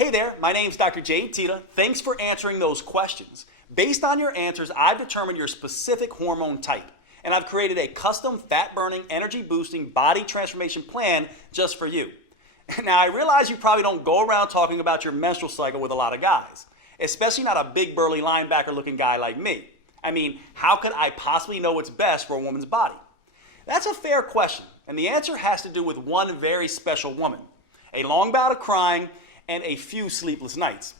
Hey there, my name's Dr. Jade Tita. Thanks for answering those questions. Based on your answers, I've determined your specific hormone type, and I've created a custom fat-burning, energy-boosting body transformation plan just for you. Now, I realize you probably don't go around talking about your menstrual cycle with a lot of guys, especially not a big, burly linebacker-looking guy like me. I mean, how could I possibly know what's best for a woman's body? That's a fair question, and the answer has to do with one very special woman, a long bout of crying, and a few sleepless nights.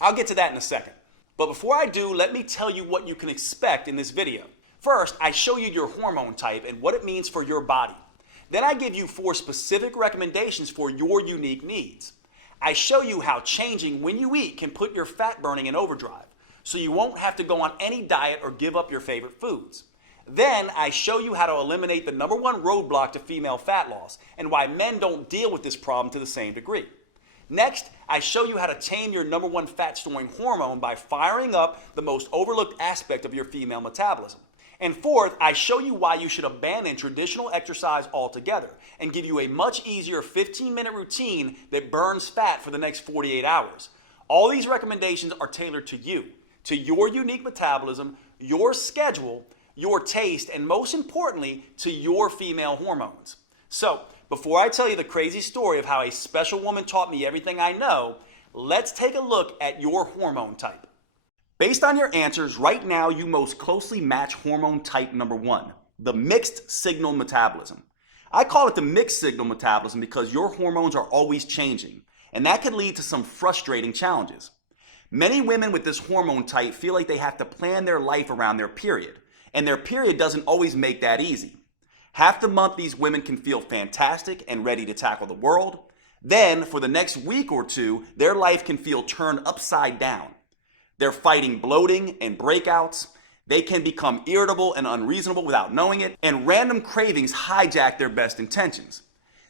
I'll get to that in a second. But before I do, let me tell you what you can expect in this video. First, I show you your hormone type and what it means for your body. Then I give you 4 specific recommendations for your unique needs. I show you how changing when you eat can put your fat burning in overdrive, so you won't have to go on any diet or give up your favorite foods. Then I show you how to eliminate the #1 roadblock to female fat loss and why men don't deal with this problem to the same degree. Next, I show you how to tame your #1 fat-storing hormone by firing up the most overlooked aspect of your female metabolism. And fourth, I show you why you should abandon traditional exercise altogether and give you a much easier 15-minute routine that burns fat for the next 48 hours. All these recommendations are tailored to you, to your unique metabolism, your schedule, your taste, and most importantly, to your female hormones. So, before I tell you the crazy story of how a special woman taught me everything I know, let's take a look at your hormone type. Based on your answers, right now you most closely match hormone type #1, the mixed signal metabolism. I call it the mixed signal metabolism because your hormones are always changing, and that can lead to some frustrating challenges. Many women with this hormone type feel like they have to plan their life around their period, and their period doesn't always make that easy. Half the month, these women can feel fantastic and ready to tackle the world. Then, for the next week or two, their life can feel turned upside down. They're fighting bloating and breakouts. They can become irritable and unreasonable without knowing it, and random cravings hijack their best intentions.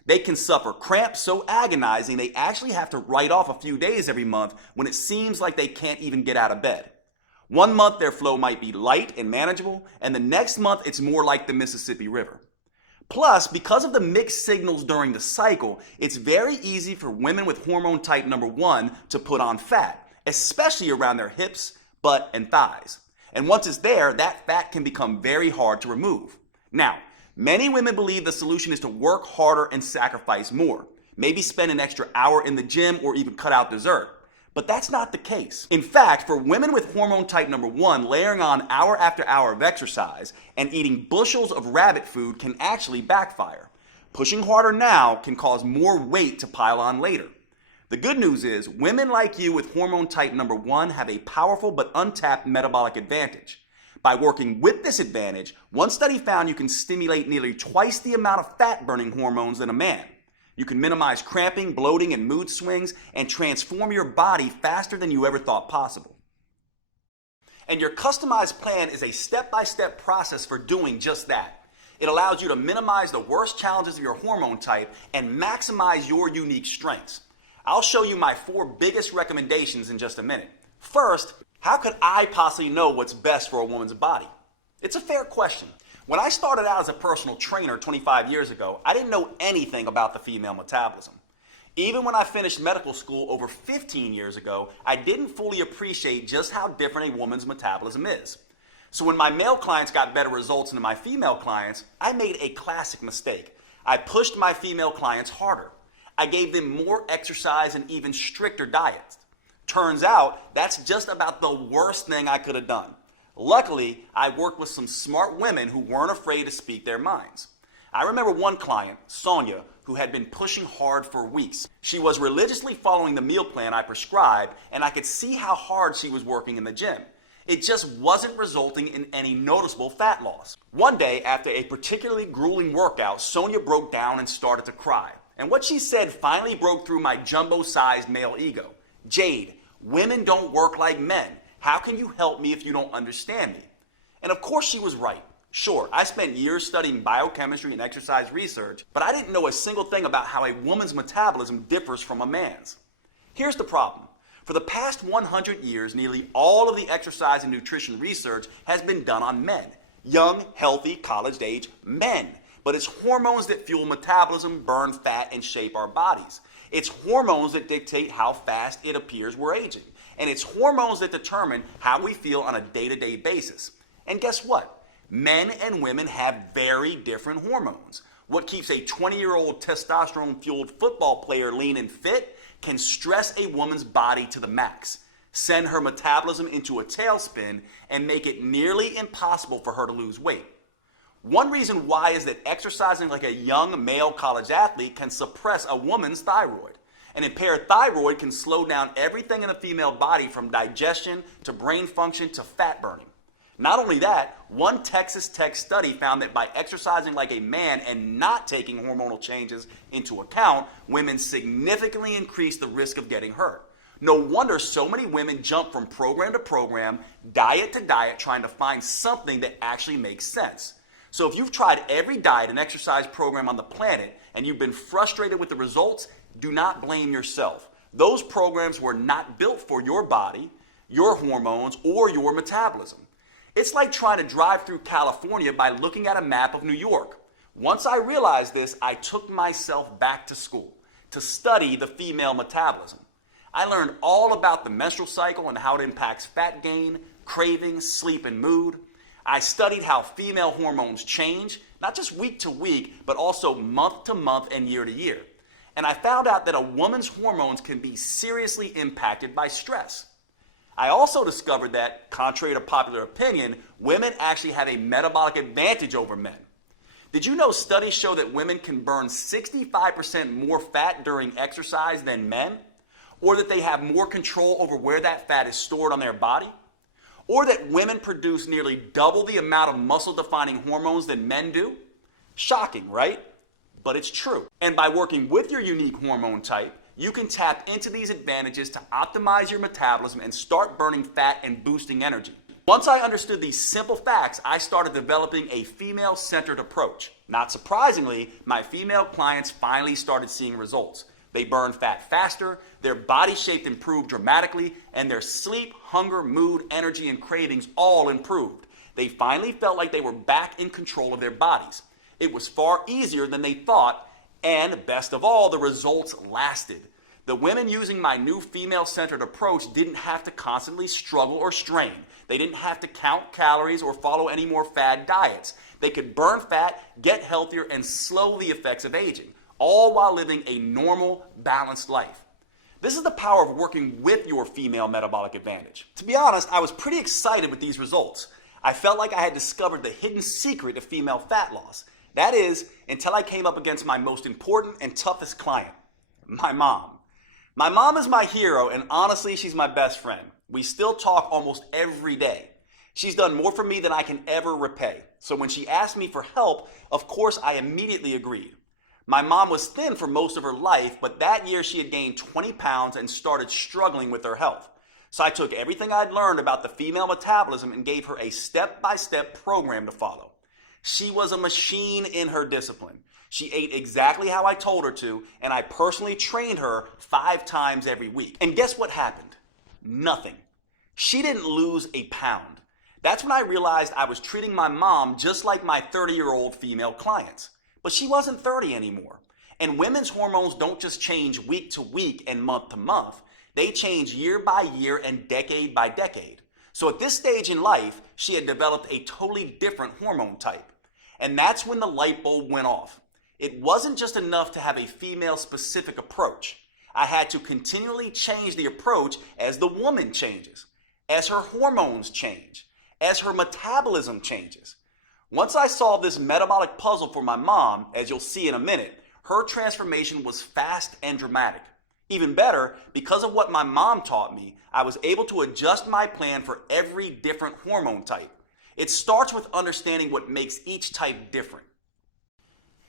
They can suffer cramps so agonizing they actually have to write off a few days every month when it seems like they can't even get out of bed. One month, their flow might be light and manageable, and the next month, it's more like the Mississippi River. Plus, because of the mixed signals during the cycle, it's very easy for women with hormone type #1 to put on fat, especially around their hips, butt, and thighs. And once it's there, that fat can become very hard to remove. Now, many women believe the solution is to work harder and sacrifice more, maybe spend an extra hour in the gym or even cut out dessert. But that's not the case. In fact, for women with hormone type #1, layering on hour after hour of exercise and eating bushels of rabbit food can actually backfire. Pushing harder now can cause more weight to pile on later. The good news is, women like you with hormone type #1 have a powerful but untapped metabolic advantage. By working with this advantage, one study found you can stimulate nearly twice the amount of fat-burning hormones than a man. You can minimize cramping, bloating, and mood swings, and transform your body faster than you ever thought possible. And your customized plan is a step-by-step process for doing just that. It allows you to minimize the worst challenges of your hormone type and maximize your unique strengths. I'll show you my 4 biggest recommendations in just a minute. First, how could I possibly know what's best for a woman's body? It's a fair question. When I started out as a personal trainer 25 years ago, I didn't know anything about the female metabolism. Even when I finished medical school over 15 years ago, I didn't fully appreciate just how different a woman's metabolism is. So when my male clients got better results than my female clients, I made a classic mistake. I pushed my female clients harder. I gave them more exercise and even stricter diets. Turns out, that's just about the worst thing I could have done. Luckily, I worked with some smart women who weren't afraid to speak their minds. I remember one client, Sonia, who had been pushing hard for weeks. She was religiously following the meal plan I prescribed, and I could see how hard she was working in the gym. It just wasn't resulting in any noticeable fat loss. One day, after a particularly grueling workout, Sonia broke down and started to cry. And what she said finally broke through my jumbo-sized male ego. "Jade, women don't work like men. How can you help me if you don't understand me?" And of course she was right. Sure, I spent years studying biochemistry and exercise research, but I didn't know a single thing about how a woman's metabolism differs from a man's. Here's the problem. For the past 100 years, nearly all of the exercise and nutrition research has been done on men. Young, healthy, college-age men. But it's hormones that fuel metabolism, burn fat, and shape our bodies. It's hormones that dictate how fast it appears we're aging. And it's hormones that determine how we feel on a day-to-day basis. And guess what? Men and women have very different hormones. What keeps a 20-year-old testosterone-fueled football player lean and fit can stress a woman's body to the max, send her metabolism into a tailspin, and make it nearly impossible for her to lose weight. One reason why is that exercising like a young male college athlete can suppress a woman's thyroid. An impaired thyroid can slow down everything in the female body from digestion to brain function to fat burning. Not only that, one Texas Tech study found that by exercising like a man and not taking hormonal changes into account, women significantly increase the risk of getting hurt. No wonder so many women jump from program to program, diet to diet, trying to find something that actually makes sense. So if you've tried every diet and exercise program on the planet and you've been frustrated with the results, do not blame yourself. Those programs were not built for your body, your hormones, or your metabolism. It's like trying to drive through California by looking at a map of New York. Once I realized this, I took myself back to school to study the female metabolism. I learned all about the menstrual cycle and how it impacts fat gain, cravings, sleep, and mood. I studied how female hormones change, not just week to week, but also month to month and year to year. And I found out that a woman's hormones can be seriously impacted by stress. I also discovered that, contrary to popular opinion, women actually have a metabolic advantage over men. Did you know studies show that women can burn 65% more fat during exercise than men? Or that they have more control over where that fat is stored on their body? Or that women produce nearly double the amount of muscle-defining hormones than men do? Shocking, right? But it's true. And by working with your unique hormone type, you can tap into these advantages to optimize your metabolism and start burning fat and boosting energy. Once I understood these simple facts, I started developing a female-centered approach. Not surprisingly, my female clients finally started seeing results. They burned fat faster, their body shape improved dramatically, and their sleep, hunger, mood, energy, and cravings all improved. They finally felt like they were back in control of their bodies. It was far easier than they thought, and best of all, the results lasted. The women using my new female-centered approach didn't have to constantly struggle or strain. They didn't have to count calories or follow any more fad diets. They could burn fat, get healthier, and slow the effects of aging, all while living a normal, balanced life. This is the power of working with your female metabolic advantage. To be honest, I was pretty excited with these results. I felt like I had discovered the hidden secret of female fat loss. That is, until I came up against my most important and toughest client, my mom. My mom is my hero, and honestly, she's my best friend. We still talk almost every day. She's done more for me than I can ever repay. So when she asked me for help, of course, I immediately agreed. My mom was thin for most of her life, but that year she had gained 20 pounds and started struggling with her health. So I took everything I'd learned about the female metabolism and gave her a step-by-step program to follow. She was a machine in her discipline. She ate exactly how I told her to, and I personally trained her 5 times every week. And guess what happened? Nothing. She didn't lose a pound. That's when I realized I was treating my mom just like my 30-year-old female clients. But she wasn't 30 anymore. And women's hormones don't just change week to week and month to month. They change year by year and decade by decade. So at this stage in life, she had developed a totally different hormone type. And that's when the light bulb went off. It wasn't just enough to have a female-specific approach. I had to continually change the approach as the woman changes, as her hormones change, as her metabolism changes. Once I solved this metabolic puzzle for my mom, as you'll see in a minute, her transformation was fast and dramatic. Even better, because of what my mom taught me, I was able to adjust my plan for every different hormone type. It starts with understanding what makes each type different.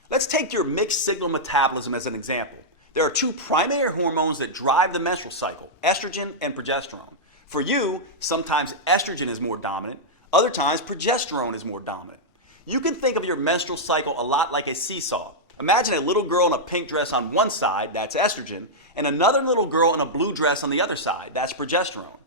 Let's take your mixed signal metabolism as an example. There are 2 primary hormones that drive the menstrual cycle, estrogen and progesterone. For you, sometimes estrogen is more dominant, other times progesterone is more dominant. You can think of your menstrual cycle a lot like a seesaw. Imagine a little girl in a pink dress on one side, that's estrogen, and another little girl in a blue dress on the other side, that's progesterone.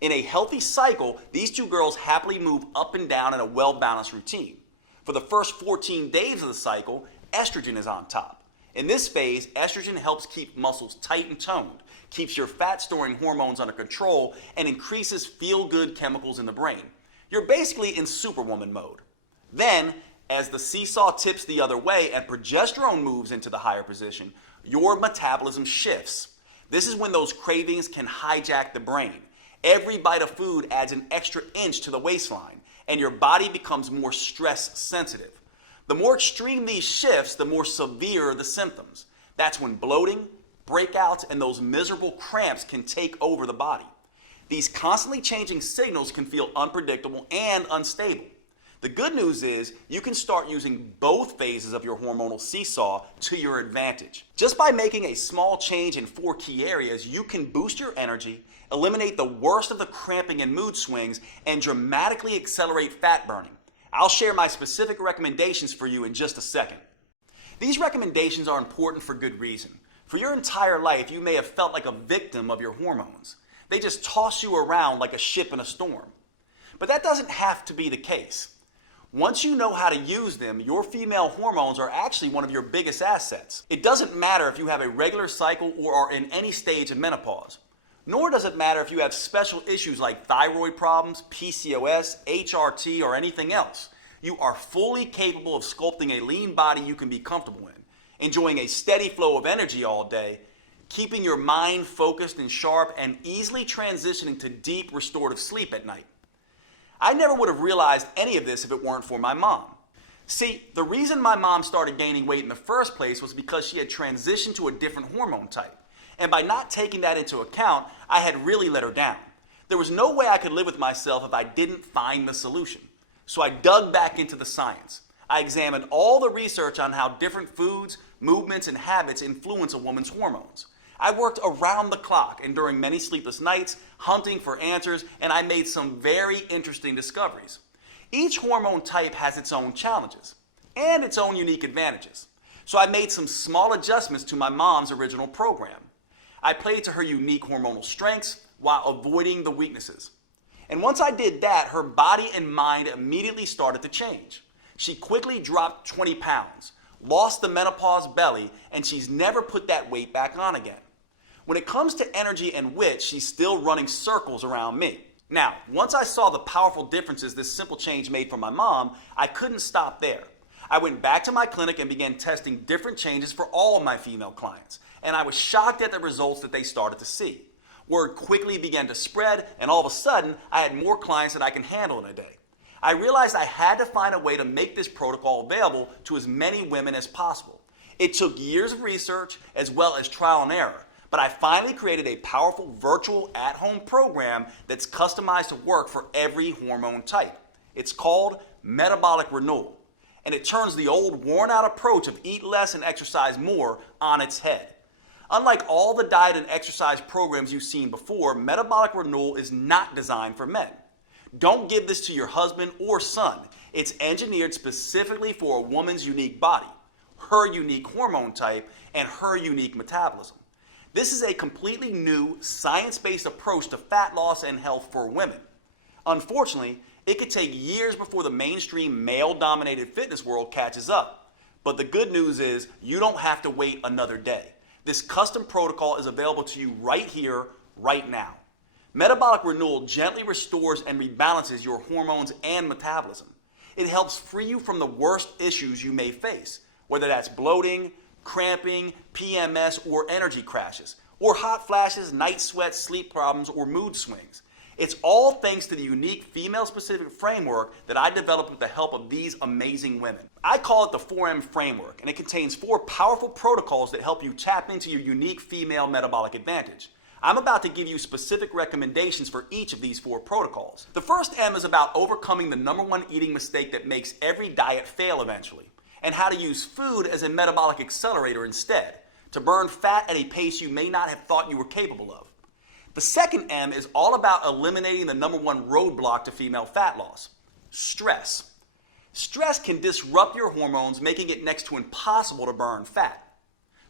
In a healthy cycle, these 2 girls happily move up and down in a well-balanced routine. For the first 14 days of the cycle, estrogen is on top. In this phase, estrogen helps keep muscles tight and toned, keeps your fat-storing hormones under control, and increases feel-good chemicals in the brain. You're basically in superwoman mode. Then, as the seesaw tips the other way and progesterone moves into the higher position, your metabolism shifts. This is when those cravings can hijack the brain. Every bite of food adds an extra inch to the waistline, and your body becomes more stress sensitive. The more extreme these shifts, the more severe the symptoms. That's when bloating, breakouts, and those miserable cramps can take over the body. These constantly changing signals can feel unpredictable and unstable. The good news is you can start using both phases of your hormonal seesaw to your advantage. Just by making a small change in 4 key areas, you can boost your energy, eliminate the worst of the cramping and mood swings, and dramatically accelerate fat burning. I'll share my specific recommendations for you in just a second. These recommendations are important for good reason. For your entire life, you may have felt like a victim of your hormones. They just toss you around like a ship in a storm. But that doesn't have to be the case. Once you know how to use them, your female hormones are actually one of your biggest assets. It doesn't matter if you have a regular cycle or are in any stage of menopause. Nor does it matter if you have special issues like thyroid problems, PCOS, HRT, or anything else. You are fully capable of sculpting a lean body you can be comfortable in, enjoying a steady flow of energy all day, keeping your mind focused and sharp, and easily transitioning to deep restorative sleep at night. I never would have realized any of this if it weren't for my mom. See, the reason my mom started gaining weight in the first place was because she had transitioned to a different hormone type. And by not taking that into account, I had really let her down. There was no way I could live with myself if I didn't find the solution. So I dug back into the science. I examined all the research on how different foods, movements, and habits influence a woman's hormones. I worked around the clock and during many sleepless nights, hunting for answers, and I made some very interesting discoveries. Each hormone type has its own challenges and its own unique advantages. So I made some small adjustments to my mom's original program. I played to her unique hormonal strengths while avoiding the weaknesses. And once I did that, her body and mind immediately started to change. She quickly dropped 20 pounds, lost the menopause belly, and she's never put that weight back on again. When it comes to energy and wit, she's still running circles around me. Now, once I saw the powerful differences this simple change made for my mom, I couldn't stop there. I went back to my clinic and began testing different changes for all of my female clients, and I was shocked at the results that they started to see. Word quickly began to spread, and all of a sudden, I had more clients than I can handle in a day. I realized I had to find a way to make this protocol available to as many women as possible. It took years of research as well as trial and error, but I finally created a powerful virtual at-home program that's customized to work for every hormone type. It's called Metabolic Renewal, and it turns the old worn-out approach of eat less and exercise more on its head. Unlike all the diet and exercise programs you've seen before, Metabolic Renewal is not designed for men. Don't give this to your husband or son. It's engineered specifically for a woman's unique body, her unique hormone type, and her unique metabolism. This is a completely new, science-based approach to fat loss and health for women. Unfortunately, it could take years before the mainstream male-dominated fitness world catches up. But the good news is you don't have to wait another day. This custom protocol is available to you right here, right now. Metabolic Renewal gently restores and rebalances your hormones and metabolism. It helps free you from the worst issues you may face, whether that's bloating, cramping, PMS, or energy crashes, or hot flashes, night sweats, sleep problems, or mood swings. It's all thanks to the unique female-specific framework that I developed with the help of these amazing women. I call it the 4M framework, and it contains 4 powerful protocols that help you tap into your unique female metabolic advantage. I'm about to give you specific recommendations for each of these 4 protocols. The first M is about overcoming the #1 eating mistake that makes every diet fail eventually, and how to use food as a metabolic accelerator instead, to burn fat at a pace you may not have thought you were capable of. The second M is all about eliminating the #1 roadblock to female fat loss: stress. Stress can disrupt your hormones, making it next to impossible to burn fat.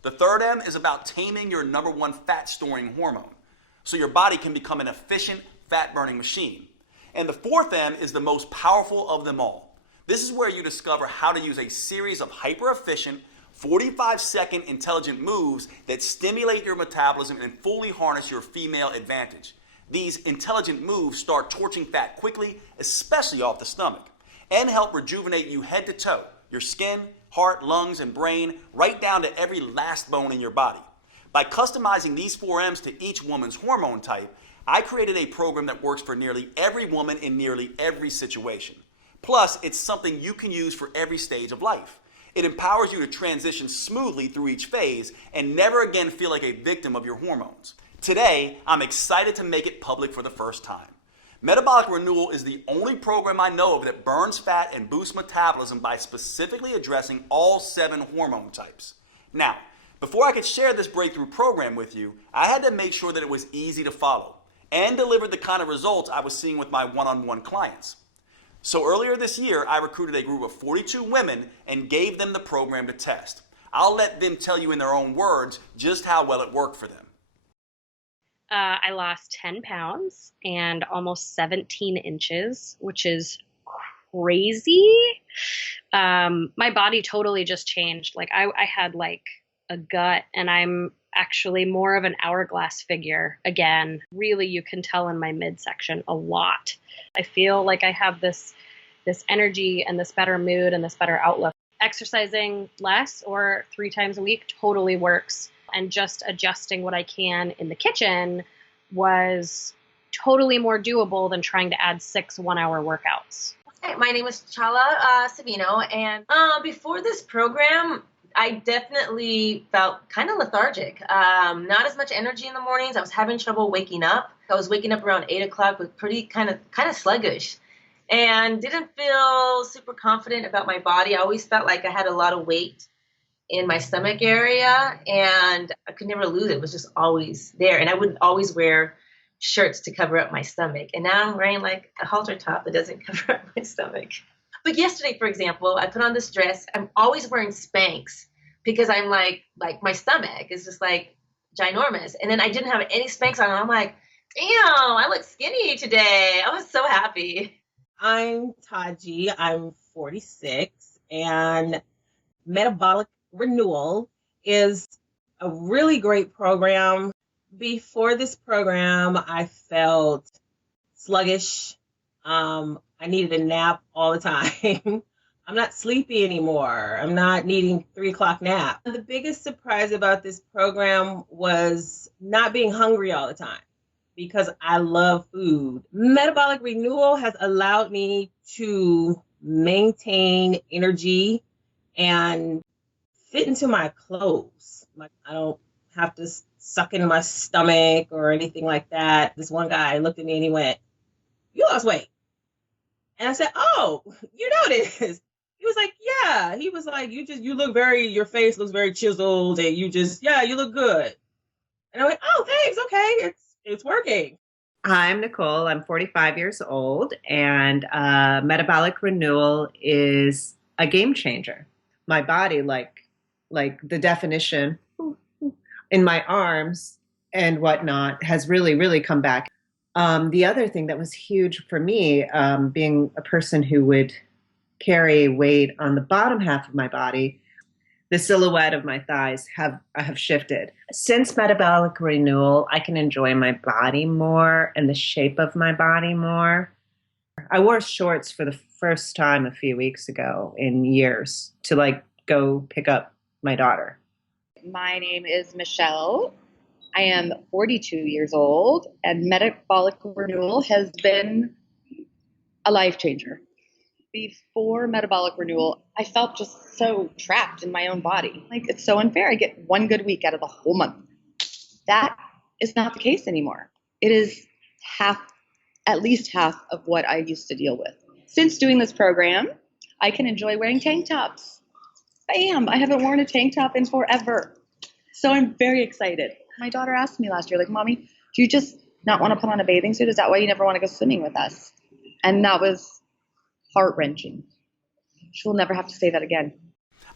The third M is about taming your #1 fat-storing hormone, so your body can become an efficient fat-burning machine. And the fourth M is the most powerful of them all. This is where you discover how to use a series of hyper-efficient, 45-second intelligent moves that stimulate your metabolism and fully harness your female advantage. These intelligent moves start torching fat quickly, especially off the stomach, and help rejuvenate you head to toe, your skin, heart, lungs, and brain, right down to every last bone in your body. By customizing these 4Ms to each woman's hormone type, I created a program that works for nearly every woman in nearly every situation. Plus, it's something you can use for every stage of life. It empowers you to transition smoothly through each phase and never again feel like a victim of your hormones. Today, I'm excited to make it public for the first time. Metabolic Renewal is the only program I know of that burns fat and boosts metabolism by specifically addressing all 7 hormone types. Now, before I could share this breakthrough program with you, I had to make sure that it was easy to follow and delivered the kind of results I was seeing with my one-on-one clients. So earlier this year, I recruited a group of 42 women and gave them the program to test. I'll let them tell you in their own words just how well it worked for them. I lost 10 pounds and almost 17 inches, which is crazy. My body totally just changed. Like I had like a gut, and I'm actually more of an hourglass figure again. Really, you can tell in my midsection a lot. I feel like I have this energy and this better mood and this better outlook. Exercising less or 3 times a week totally works. And just adjusting what I can in the kitchen was totally more doable than trying to add 6 one-hour workouts. Hi, my name is Chala Savino, and before this program, I definitely felt kind of lethargic. Not as much energy in the mornings. I was having trouble waking up. I was waking up around 8 o'clock with pretty kind of sluggish, and didn't feel super confident about my body. I always felt like I had a lot of weight in my stomach area, and I could never lose it. It was just always there, and I would always wear shirts to cover up my stomach. And now I'm wearing like a halter top that doesn't cover up my stomach. But yesterday, for example, I put on this dress. I'm always wearing Spanx because I'm like my stomach is just like ginormous. And then I didn't have any Spanx on, and I'm like, damn, I look skinny today. I was so happy. I'm Taji. I'm 46, and Metabolic Renewal is a really great program. Before this program, I felt sluggish. I needed a nap all the time. I'm not sleepy anymore. I'm not needing 3 o'clock nap. The biggest surprise about this program was not being hungry all the time, because I love food. Metabolic Renewal has allowed me to maintain energy and fit into my clothes. Like I don't have to suck into my stomach or anything like that. This one guy looked at me and he went, "You lost weight." And I said, "Oh, you noticed?" He was like, "Yeah." He was like, you look your face looks very chiseled, and you look good." And I went, "Oh, thanks. Okay. It's working." I'm Nicole. I'm 45 years old, and Metabolic Renewal is a game changer. My body, like the definition in my arms and whatnot, has really, really come back. The other thing that was huge for me, being a person who would carry weight on the bottom half of my body, the silhouette of my thighs have shifted. Since Metabolic Renewal, I can enjoy my body more and the shape of my body more. I wore shorts for the first time a few weeks ago in years to go pick up my daughter. My name is Michelle. I am 42 years old, and Metabolic Renewal has been a life changer. Before Metabolic Renewal, I felt just so trapped in my own body. Like, it's so unfair. I get 1 good week out of the whole month. That is not the case anymore. It is at least half of what I used to deal with. Since doing this program, I can enjoy wearing tank tops. Bam! I haven't worn a tank top in forever. So I'm very excited. My daughter asked me last year, like, "Mommy, do you just not want to put on a bathing suit? Is that why you never want to go swimming with us?" And that was heart-wrenching. She'll never have to say that again.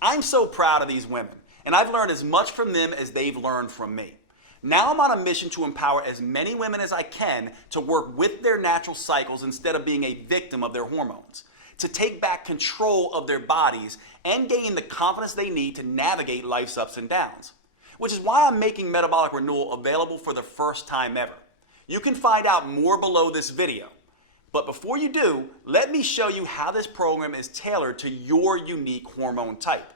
I'm so proud of these women, and I've learned as much from them as they've learned from me. Now I'm on a mission to empower as many women as I can to work with their natural cycles instead of being a victim of their hormones. to take back control of their bodies and gain the confidence they need to navigate life's ups and downs. Which is why I'm making Metabolic Renewal available for the first time ever. You can find out more below this video. But before you do, let me show you how this program is tailored to your unique hormone type.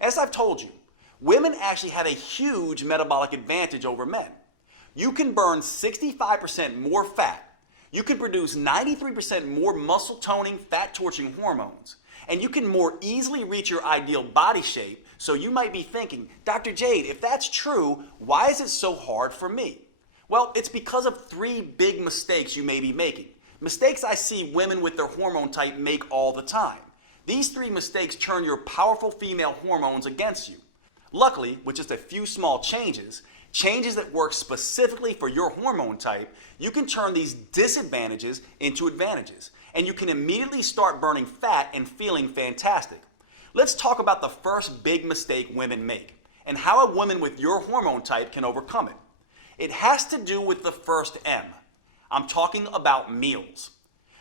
As I've told you, women actually have a huge metabolic advantage over men. You can burn 65% more fat. You can produce 93% more muscle toning, fat torching hormones. And you can more easily reach your ideal body shape. So you might be thinking, Dr. Jade, if that's true, why is it so hard for me? Well, it's because of 3 big mistakes you may be making. Mistakes I see women with their hormone type make all the time. These 3 mistakes turn your powerful female hormones against you. Luckily, with just a few small changes that work specifically for your hormone type, you can turn these disadvantages into advantages. And you can immediately start burning fat and feeling fantastic. Let's talk about the first big mistake women make and how a woman with your hormone type can overcome it. It has to do with the first M. I'm talking about meals.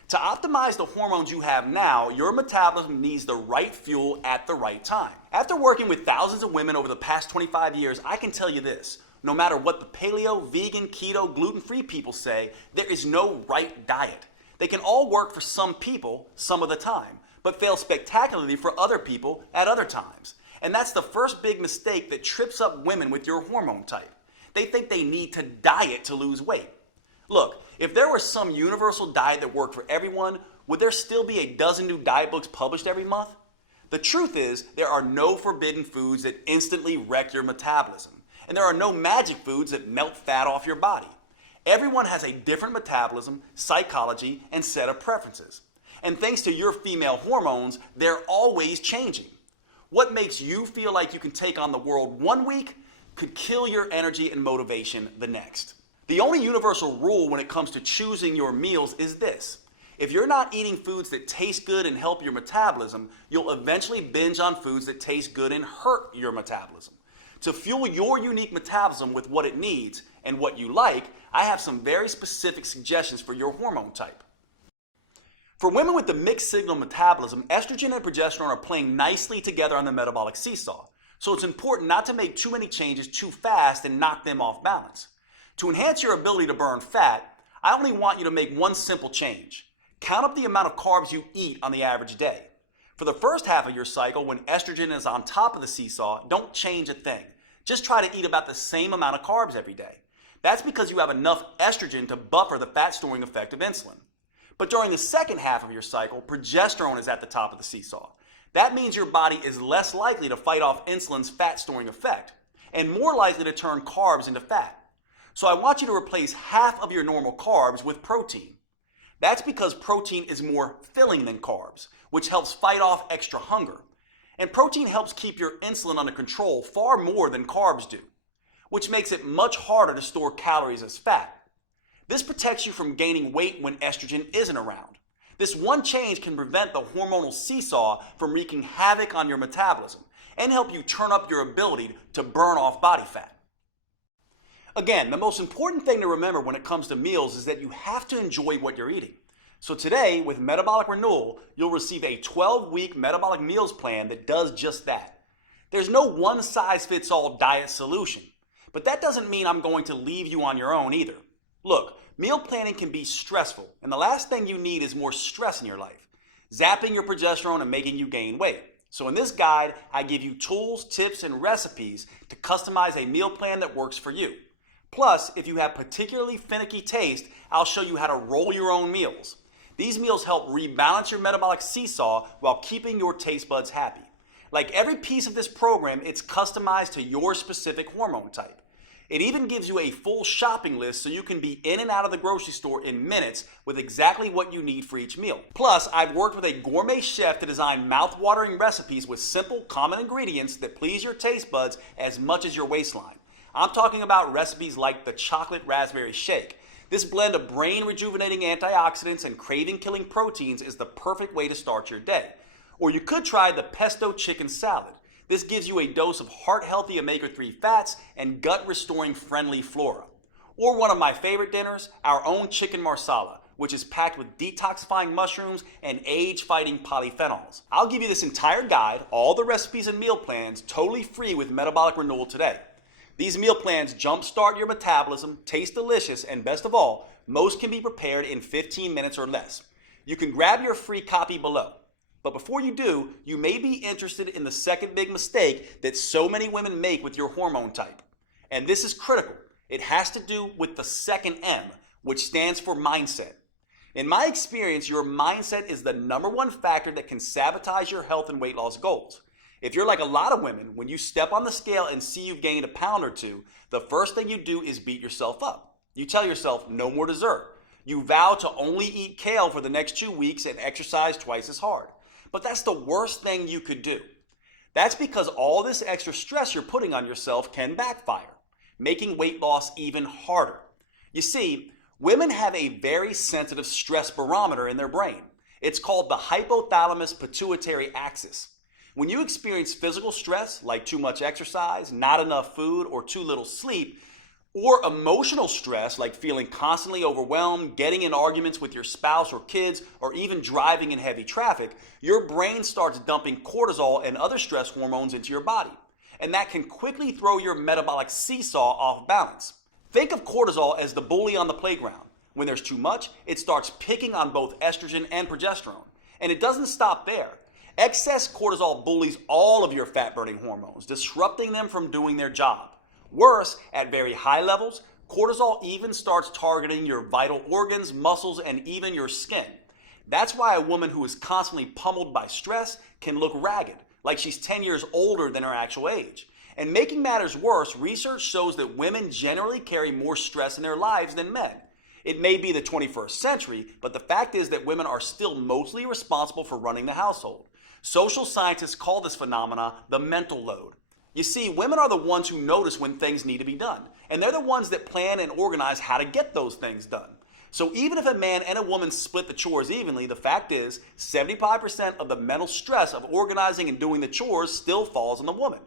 To optimize the hormones you have now, your metabolism needs the right fuel at the right time. After working with thousands of women over the past 25 years, I can tell you this. No matter what the paleo, vegan, keto, gluten-free people say, there is no right diet. They can all work for some people some of the time, but fail spectacularly for other people at other times. And that's the first big mistake that trips up women with your hormone type. They think they need to diet to lose weight. Look, if there was some universal diet that worked for everyone, would there still be a dozen new diet books published every month? The truth is, there are no forbidden foods that instantly wreck your metabolism. And there are no magic foods that melt fat off your body. Everyone has a different metabolism, psychology, and set of preferences. And thanks to your female hormones, they're always changing. What makes you feel like you can take on the world one week could kill your energy and motivation the next. The only universal rule when it comes to choosing your meals is this. If you're not eating foods that taste good and help your metabolism, you'll eventually binge on foods that taste good and hurt your metabolism. To fuel your unique metabolism with what it needs and what you like, I have some very specific suggestions for your hormone type. For women with the mixed signal metabolism, estrogen and progesterone are playing nicely together on the metabolic seesaw. So it's important not to make too many changes too fast and knock them off balance. To enhance your ability to burn fat, I only want you to make one simple change. Count up the amount of carbs you eat on the average day. For the first half of your cycle, when estrogen is on top of the seesaw, don't change a thing. Just try to eat about the same amount of carbs every day. That's because you have enough estrogen to buffer the fat storing effect of insulin. But during the second half of your cycle, progesterone is at the top of the seesaw. That means your body is less likely to fight off insulin's fat storing effect and more likely to turn carbs into fat. So I want you to replace half of your normal carbs with protein. That's because protein is more filling than carbs, which helps fight off extra hunger. And protein helps keep your insulin under control far more than carbs do, which makes it much harder to store calories as fat. This protects you from gaining weight when estrogen isn't around. This one change can prevent the hormonal seesaw from wreaking havoc on your metabolism and help you turn up your ability to burn off body fat. Again, the most important thing to remember when it comes to meals is that you have to enjoy what you're eating. So today, with Metabolic Renewal, you'll receive a 12-week metabolic meals plan that does just that. There's no one-size-fits-all diet solution, but that doesn't mean I'm going to leave you on your own either. Look, meal planning can be stressful, and the last thing you need is more stress in your life, zapping your progesterone and making you gain weight. So in this guide, I give you tools, tips, and recipes to customize a meal plan that works for you. Plus, if you have particularly finicky taste, I'll show you how to roll your own meals. These meals help rebalance your metabolic seesaw while keeping your taste buds happy. Like every piece of this program, it's customized to your specific hormone type. It even gives you a full shopping list so you can be in and out of the grocery store in minutes with exactly what you need for each meal. Plus, I've worked with a gourmet chef to design mouth-watering recipes with simple, common ingredients that please your taste buds as much as your waistline. I'm talking about recipes like the chocolate raspberry shake. This blend of brain-rejuvenating antioxidants and craving-killing proteins is the perfect way to start your day. Or you could try the pesto chicken salad. This gives you a dose of heart-healthy omega-3 fats and gut-restoring friendly flora. Or one of my favorite dinners, our own chicken marsala, which is packed with detoxifying mushrooms and age-fighting polyphenols. I'll give you this entire guide, all the recipes and meal plans, totally free with Metabolic Renewal today. These meal plans jumpstart your metabolism, taste delicious, and best of all, most can be prepared in 15 minutes or less. You can grab your free copy below. But before you do, you may be interested in the second big mistake that so many women make with your hormone type. And this is critical. It has to do with the second M, which stands for mindset. In my experience, your mindset is the number one factor that can sabotage your health and weight loss goals. If you're like a lot of women, when you step on the scale and see you've gained a pound or two, the first thing you do is beat yourself up. You tell yourself, no more dessert. You vow to only eat kale for the next 2 weeks and exercise twice as hard. But that's the worst thing you could do. That's because all this extra stress you're putting on yourself can backfire, making weight loss even harder. You see, women have a very sensitive stress barometer in their brain. It's called the hypothalamus pituitary axis. When you experience physical stress, like too much exercise, not enough food, or too little sleep, or emotional stress, like feeling constantly overwhelmed, getting in arguments with your spouse or kids, or even driving in heavy traffic, your brain starts dumping cortisol and other stress hormones into your body. And that can quickly throw your metabolic seesaw off balance. Think of cortisol as the bully on the playground. When there's too much, it starts picking on both estrogen and progesterone. And it doesn't stop there. Excess cortisol bullies all of your fat-burning hormones, disrupting them from doing their job. Worse, at very high levels, cortisol even starts targeting your vital organs, muscles, and even your skin. That's why a woman who is constantly pummeled by stress can look ragged, like she's 10 years older than her actual age. And making matters worse, research shows that women generally carry more stress in their lives than men. It may be the 21st century, but the fact is that women are still mostly responsible for running the household. Social scientists call this phenomena the mental load. You see, women are the ones who notice when things need to be done, and they're the ones that plan and organize how to get those things done. So even if a man and a woman split the chores evenly, the fact is 75% of the mental stress of organizing and doing the chores still falls on the woman.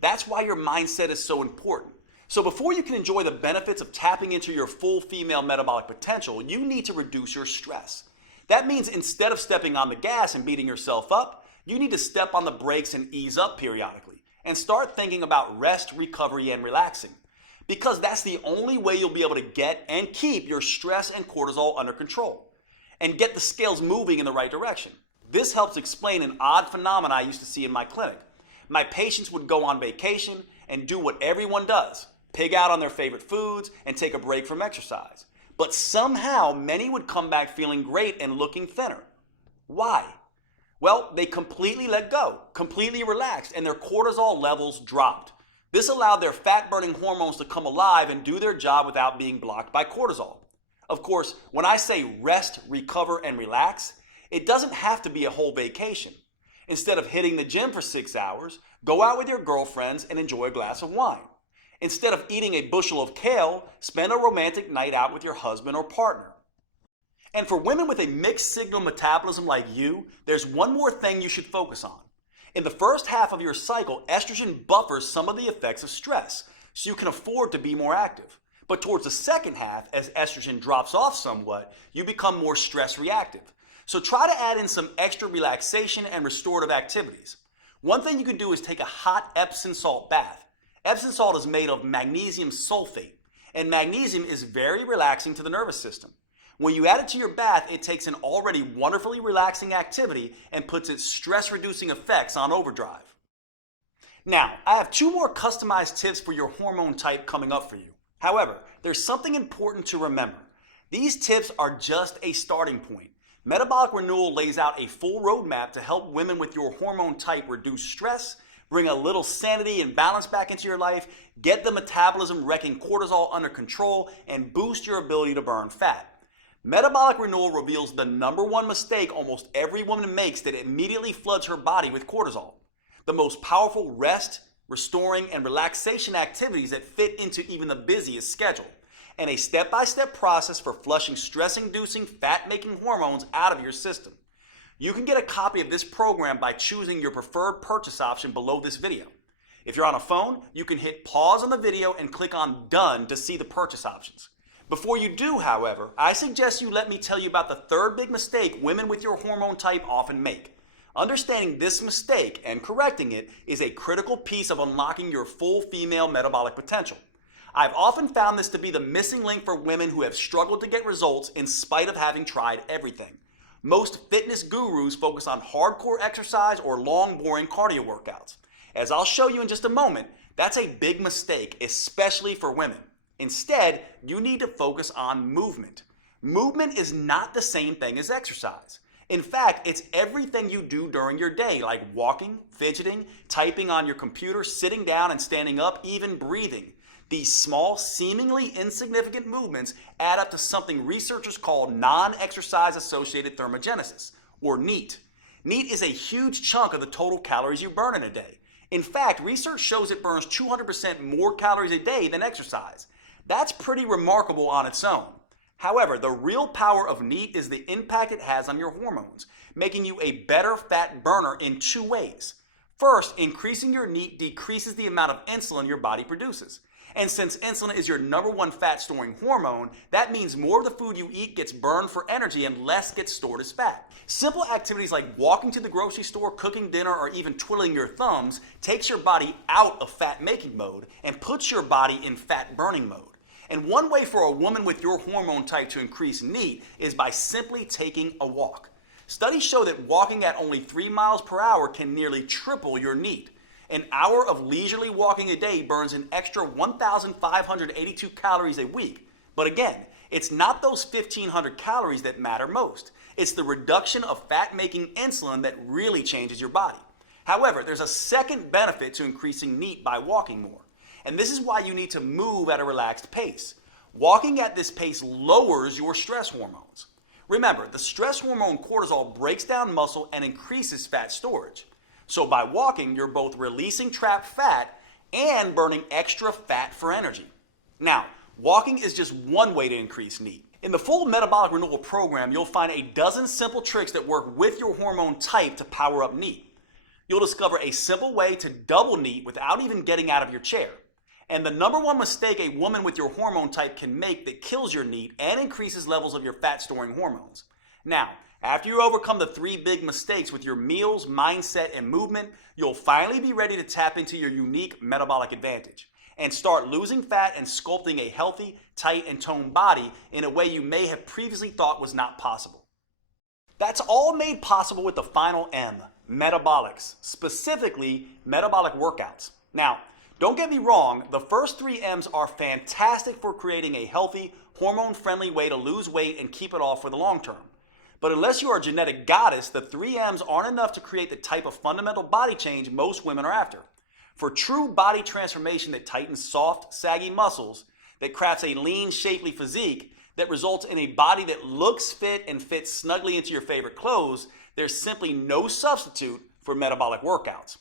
That's why your mindset is so important. So before you can enjoy the benefits of tapping into your full female metabolic potential, you need to reduce your stress. That means instead of stepping on the gas and beating yourself up, you need to step on the brakes and ease up periodically and start thinking about rest, recovery, and relaxing. Because that's the only way you'll be able to get and keep your stress and cortisol under control and get the scales moving in the right direction. This helps explain an odd phenomenon I used to see in my clinic. My patients would go on vacation and do what everyone does, pig out on their favorite foods and take a break from exercise. But somehow many would come back feeling great and looking thinner. Why? Well, they completely let go, completely relaxed, and their cortisol levels dropped. This allowed their fat-burning hormones to come alive and do their job without being blocked by cortisol. Of course, when I say rest, recover, and relax, it doesn't have to be a whole vacation. Instead of hitting the gym for 6 hours, go out with your girlfriends and enjoy a glass of wine. Instead of eating a bushel of kale, spend a romantic night out with your husband or partner. And for women with a mixed signal metabolism like you, there's one more thing you should focus on. In the first half of your cycle, estrogen buffers some of the effects of stress, so you can afford to be more active. But towards the second half, as estrogen drops off somewhat, you become more stress reactive. So try to add in some extra relaxation and restorative activities. One thing you can do is take a hot Epsom salt bath. Epsom salt is made of magnesium sulfate, and magnesium is very relaxing to the nervous system. When you add it to your bath, it takes an already wonderfully relaxing activity and puts its stress-reducing effects on overdrive. Now, I have 2 more customized tips for your hormone type coming up for you. However, there's something important to remember. These tips are just a starting point. Metabolic Renewal lays out a full roadmap to help women with your hormone type reduce stress, bring a little sanity and balance back into your life, get the metabolism wrecking cortisol under control, and boost your ability to burn fat. Metabolic Renewal reveals the number one mistake almost every woman makes that immediately floods her body with cortisol. The most powerful rest, restoring, and relaxation activities that fit into even the busiest schedule. And a step-by-step process for flushing stress-inducing, fat-making hormones out of your system. You can get a copy of this program by choosing your preferred purchase option below this video. If you're on a phone, you can hit pause on the video and click on Done to see the purchase options. Before you do, however, I suggest you let me tell you about the third big mistake women with your hormone type often make. Understanding this mistake and correcting it is a critical piece of unlocking your full female metabolic potential. I've often found this to be the missing link for women who have struggled to get results in spite of having tried everything. Most fitness gurus focus on hardcore exercise or long, boring cardio workouts. As I'll show you in just a moment, that's a big mistake, especially for women. Instead, you need to focus on movement. Movement is not the same thing as exercise. In fact, it's everything you do during your day, like walking, fidgeting, typing on your computer, sitting down and standing up, even breathing. These small, seemingly insignificant movements add up to something researchers call non-exercise associated thermogenesis, or NEAT. NEAT is a huge chunk of the total calories you burn in a day. In fact, research shows it burns 200% more calories a day than exercise. That's pretty remarkable on its own. However, the real power of NEAT is the impact it has on your hormones, making you a better fat burner in two ways. First, increasing your NEAT decreases the amount of insulin your body produces. And since insulin is your number one fat storing hormone, that means more of the food you eat gets burned for energy and less gets stored as fat. Simple activities like walking to the grocery store, cooking dinner, or even twiddling your thumbs takes your body out of fat making mode and puts your body in fat burning mode. And one way for a woman with your hormone type to increase NEAT is by simply taking a walk. Studies show that walking at only 3 miles per hour can nearly triple your NEAT. An hour of leisurely walking a day burns an extra 1,582 calories a week. But again, it's not those 1,500 calories that matter most. It's the reduction of fat-making insulin that really changes your body. However, there's a second benefit to increasing NEAT by walking more. And this is why you need to move at a relaxed pace. Walking at this pace lowers your stress hormones. Remember, the stress hormone cortisol breaks down muscle and increases fat storage. So by walking, you're both releasing trapped fat and burning extra fat for energy. Now, walking is just one way to increase NEAT. In the full Metabolic Renewal program, you'll find a dozen simple tricks that work with your hormone type to power up NEAT. You'll discover a simple way to double NEAT without even getting out of your chair. And the number one mistake a woman with your hormone type can make that kills your NEAT and increases levels of your fat-storing hormones. Now, after you overcome the 3 big mistakes with your meals, mindset, and movement, you'll finally be ready to tap into your unique metabolic advantage and start losing fat and sculpting a healthy, tight, and toned body in a way you may have previously thought was not possible. That's all made possible with the final M, metabolics, specifically metabolic workouts. Now, don't get me wrong, the first 3 M's are fantastic for creating a healthy, hormone-friendly way to lose weight and keep it off for the long term. But unless you are a genetic goddess, the 3 M's aren't enough to create the type of fundamental body change most women are after. For true body transformation that tightens soft, saggy muscles, that crafts a lean, shapely physique, that results in a body that looks fit and fits snugly into your favorite clothes, there's simply no substitute for metabolic workouts.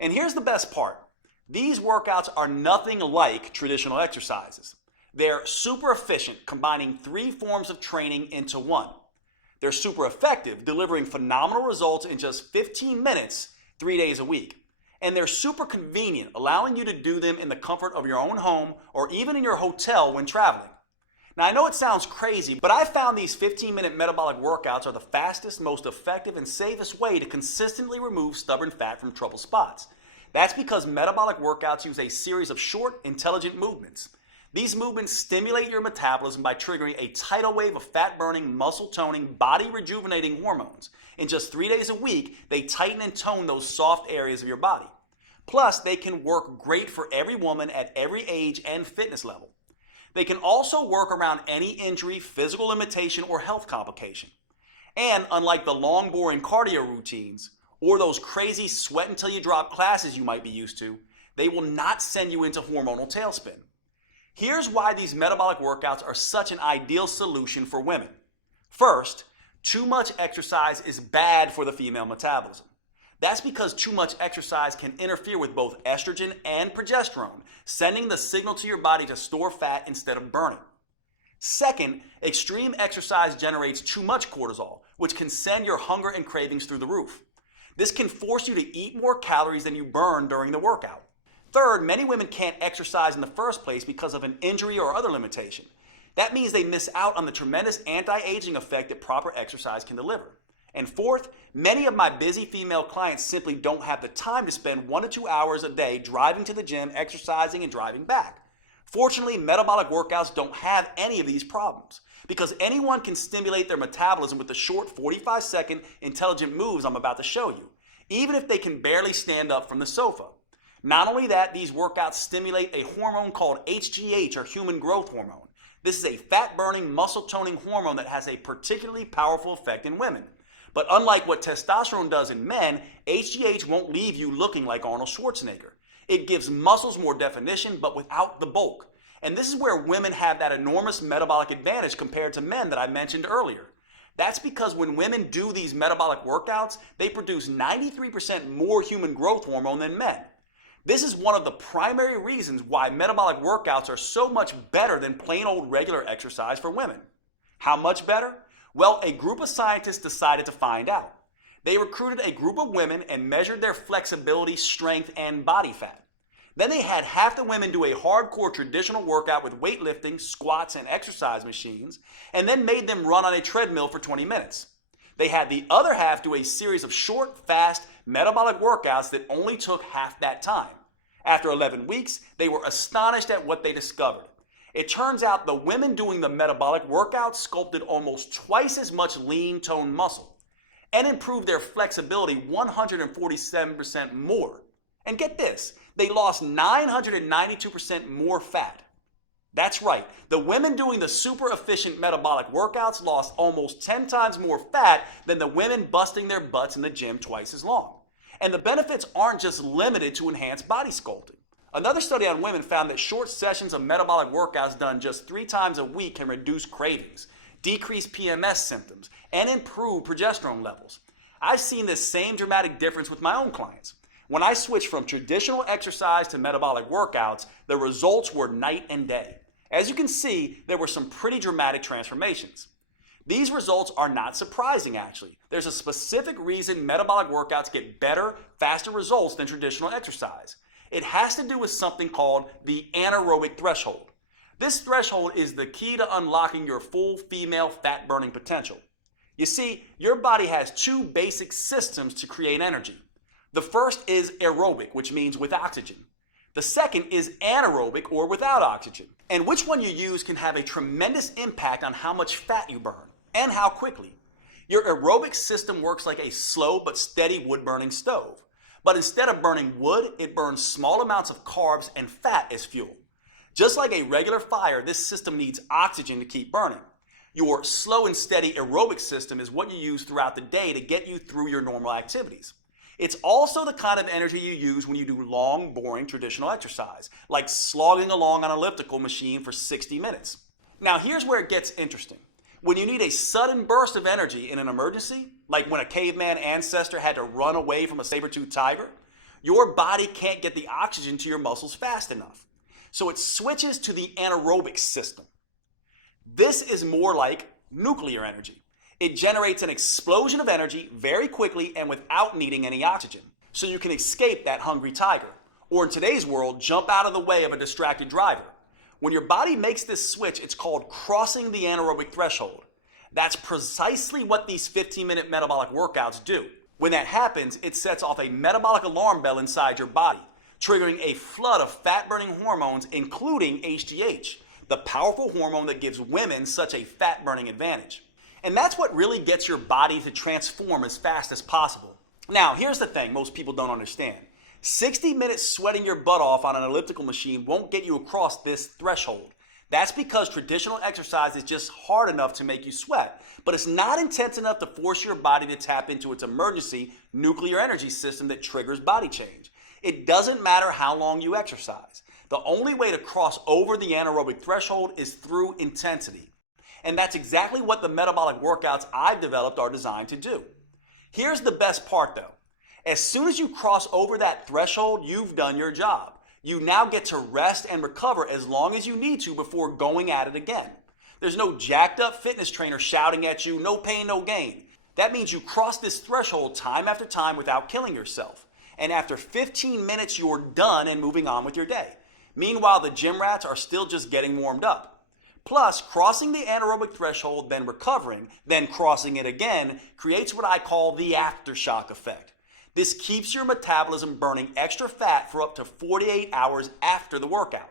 And here's the best part. These workouts are nothing like traditional exercises. They're super efficient, combining 3 forms of training into one. They're super effective, delivering phenomenal results in just 15 minutes, 3 days a week. And they're super convenient, allowing you to do them in the comfort of your own home or even in your hotel when traveling. Now, I know it sounds crazy, but I found these 15-minute metabolic workouts are the fastest, most effective, and safest way to consistently remove stubborn fat from trouble spots. That's because metabolic workouts use a series of short, intelligent movements. These movements stimulate your metabolism by triggering a tidal wave of fat-burning, muscle-toning, body-rejuvenating hormones. In just 3 days a week, they tighten and tone those soft areas of your body. Plus, they can work great for every woman at every age and fitness level. They can also work around any injury, physical limitation, or health complication. And unlike the long, boring cardio routines, or those crazy sweat until you drop classes you might be used to, they will not send you into hormonal tailspin. Here's why these metabolic workouts are such an ideal solution for women. First, too much exercise is bad for the female metabolism. That's because too much exercise can interfere with both estrogen and progesterone, sending the signal to your body to store fat instead of burning. Second, extreme exercise generates too much cortisol, which can send your hunger and cravings through the roof. This can force you to eat more calories than you burn during the workout. Third, many women can't exercise in the first place because of an injury or other limitation. That means they miss out on the tremendous anti-aging effect that proper exercise can deliver. And fourth, many of my busy female clients simply don't have the time to spend 1 to 2 hours a day driving to the gym, exercising, and driving back. Fortunately, metabolic workouts don't have any of these problems because anyone can stimulate their metabolism with the short 45-second intelligent moves I'm about to show you, even if they can barely stand up from the sofa. Not only that, these workouts stimulate a hormone called HGH, or human growth hormone. This is a fat-burning, muscle-toning hormone that has a particularly powerful effect in women. But unlike what testosterone does in men, HGH won't leave you looking like Arnold Schwarzenegger. It gives muscles more definition, but without the bulk. And this is where women have that enormous metabolic advantage compared to men that I mentioned earlier. That's because when women do these metabolic workouts, they produce 93% more human growth hormone than men. This is one of the primary reasons why metabolic workouts are so much better than plain old regular exercise for women. How much better? Well, a group of scientists decided to find out. They recruited a group of women and measured their flexibility, strength, and body fat. Then they had half the women do a hardcore traditional workout with weightlifting, squats, and exercise machines, and then made them run on a treadmill for 20 minutes. They had the other half do a series of short, fast, metabolic workouts that only took half that time. After 11 weeks, they were astonished at what they discovered. It turns out the women doing the metabolic workouts sculpted almost twice as much lean toned muscle and improved their flexibility 147% more. And get this, they lost 992% more fat. That's right, the women doing the super efficient metabolic workouts lost almost 10 times more fat than the women busting their butts in the gym twice as long. And the benefits aren't just limited to enhanced body sculpting. Another study on women found that short sessions of metabolic workouts done just 3 times a week can reduce cravings, decrease PMS symptoms, and improve progesterone levels. I've seen this same dramatic difference with my own clients. When I switched from traditional exercise to metabolic workouts, the results were night and day. As you can see, there were some pretty dramatic transformations. These results are not surprising, actually. There's a specific reason metabolic workouts get better, faster results than traditional exercise. It has to do with something called the anaerobic threshold. This threshold is the key to unlocking your full female fat-burning potential. You see, your body has 2 basic systems to create energy. The first is aerobic, which means with oxygen. The second is anaerobic, or without oxygen. And which one you use can have a tremendous impact on how much fat you burn and how quickly. Your aerobic system works like a slow but steady wood-burning stove. But instead of burning wood, it burns small amounts of carbs and fat as fuel. Just like a regular fire, this system needs oxygen to keep burning. Your slow and steady aerobic system is what you use throughout the day to get you through your normal activities. It's also the kind of energy you use when you do long, boring traditional exercise, like slogging along on an elliptical machine for 60 minutes. Now here's where it gets interesting. When you need a sudden burst of energy in an emergency, like when a caveman ancestor had to run away from a saber-toothed tiger, your body can't get the oxygen to your muscles fast enough. So it switches to the anaerobic system. This is more like nuclear energy. It generates an explosion of energy very quickly and without needing any oxygen. So you can escape that hungry tiger, or in today's world, jump out of the way of a distracted driver. When your body makes this switch, it's called crossing the anaerobic threshold. That's precisely what these 15-minute metabolic workouts do. When that happens, it sets off a metabolic alarm bell inside your body, triggering a flood of fat-burning hormones, including HGH, the powerful hormone that gives women such a fat-burning advantage. And that's what really gets your body to transform as fast as possible. Now, here's the thing most people don't understand. 60 minutes sweating your butt off on an elliptical machine won't get you across this threshold. That's because traditional exercise is just hard enough to make you sweat, but it's not intense enough to force your body to tap into its emergency nuclear energy system that triggers body change. It doesn't matter how long you exercise. The only way to cross over the anaerobic threshold is through intensity. And that's exactly what the metabolic workouts I've developed are designed to do. Here's the best part though. As soon as you cross over that threshold, you've done your job. You now get to rest and recover as long as you need to before going at it again. There's no jacked up fitness trainer shouting at you, no pain, no gain. That means you cross this threshold time after time without killing yourself. And after 15 minutes, you're done and moving on with your day. Meanwhile, the gym rats are still just getting warmed up. Plus, crossing the anaerobic threshold, then recovering, then crossing it again, creates what I call the aftershock effect. This keeps your metabolism burning extra fat for up to 48 hours after the workout.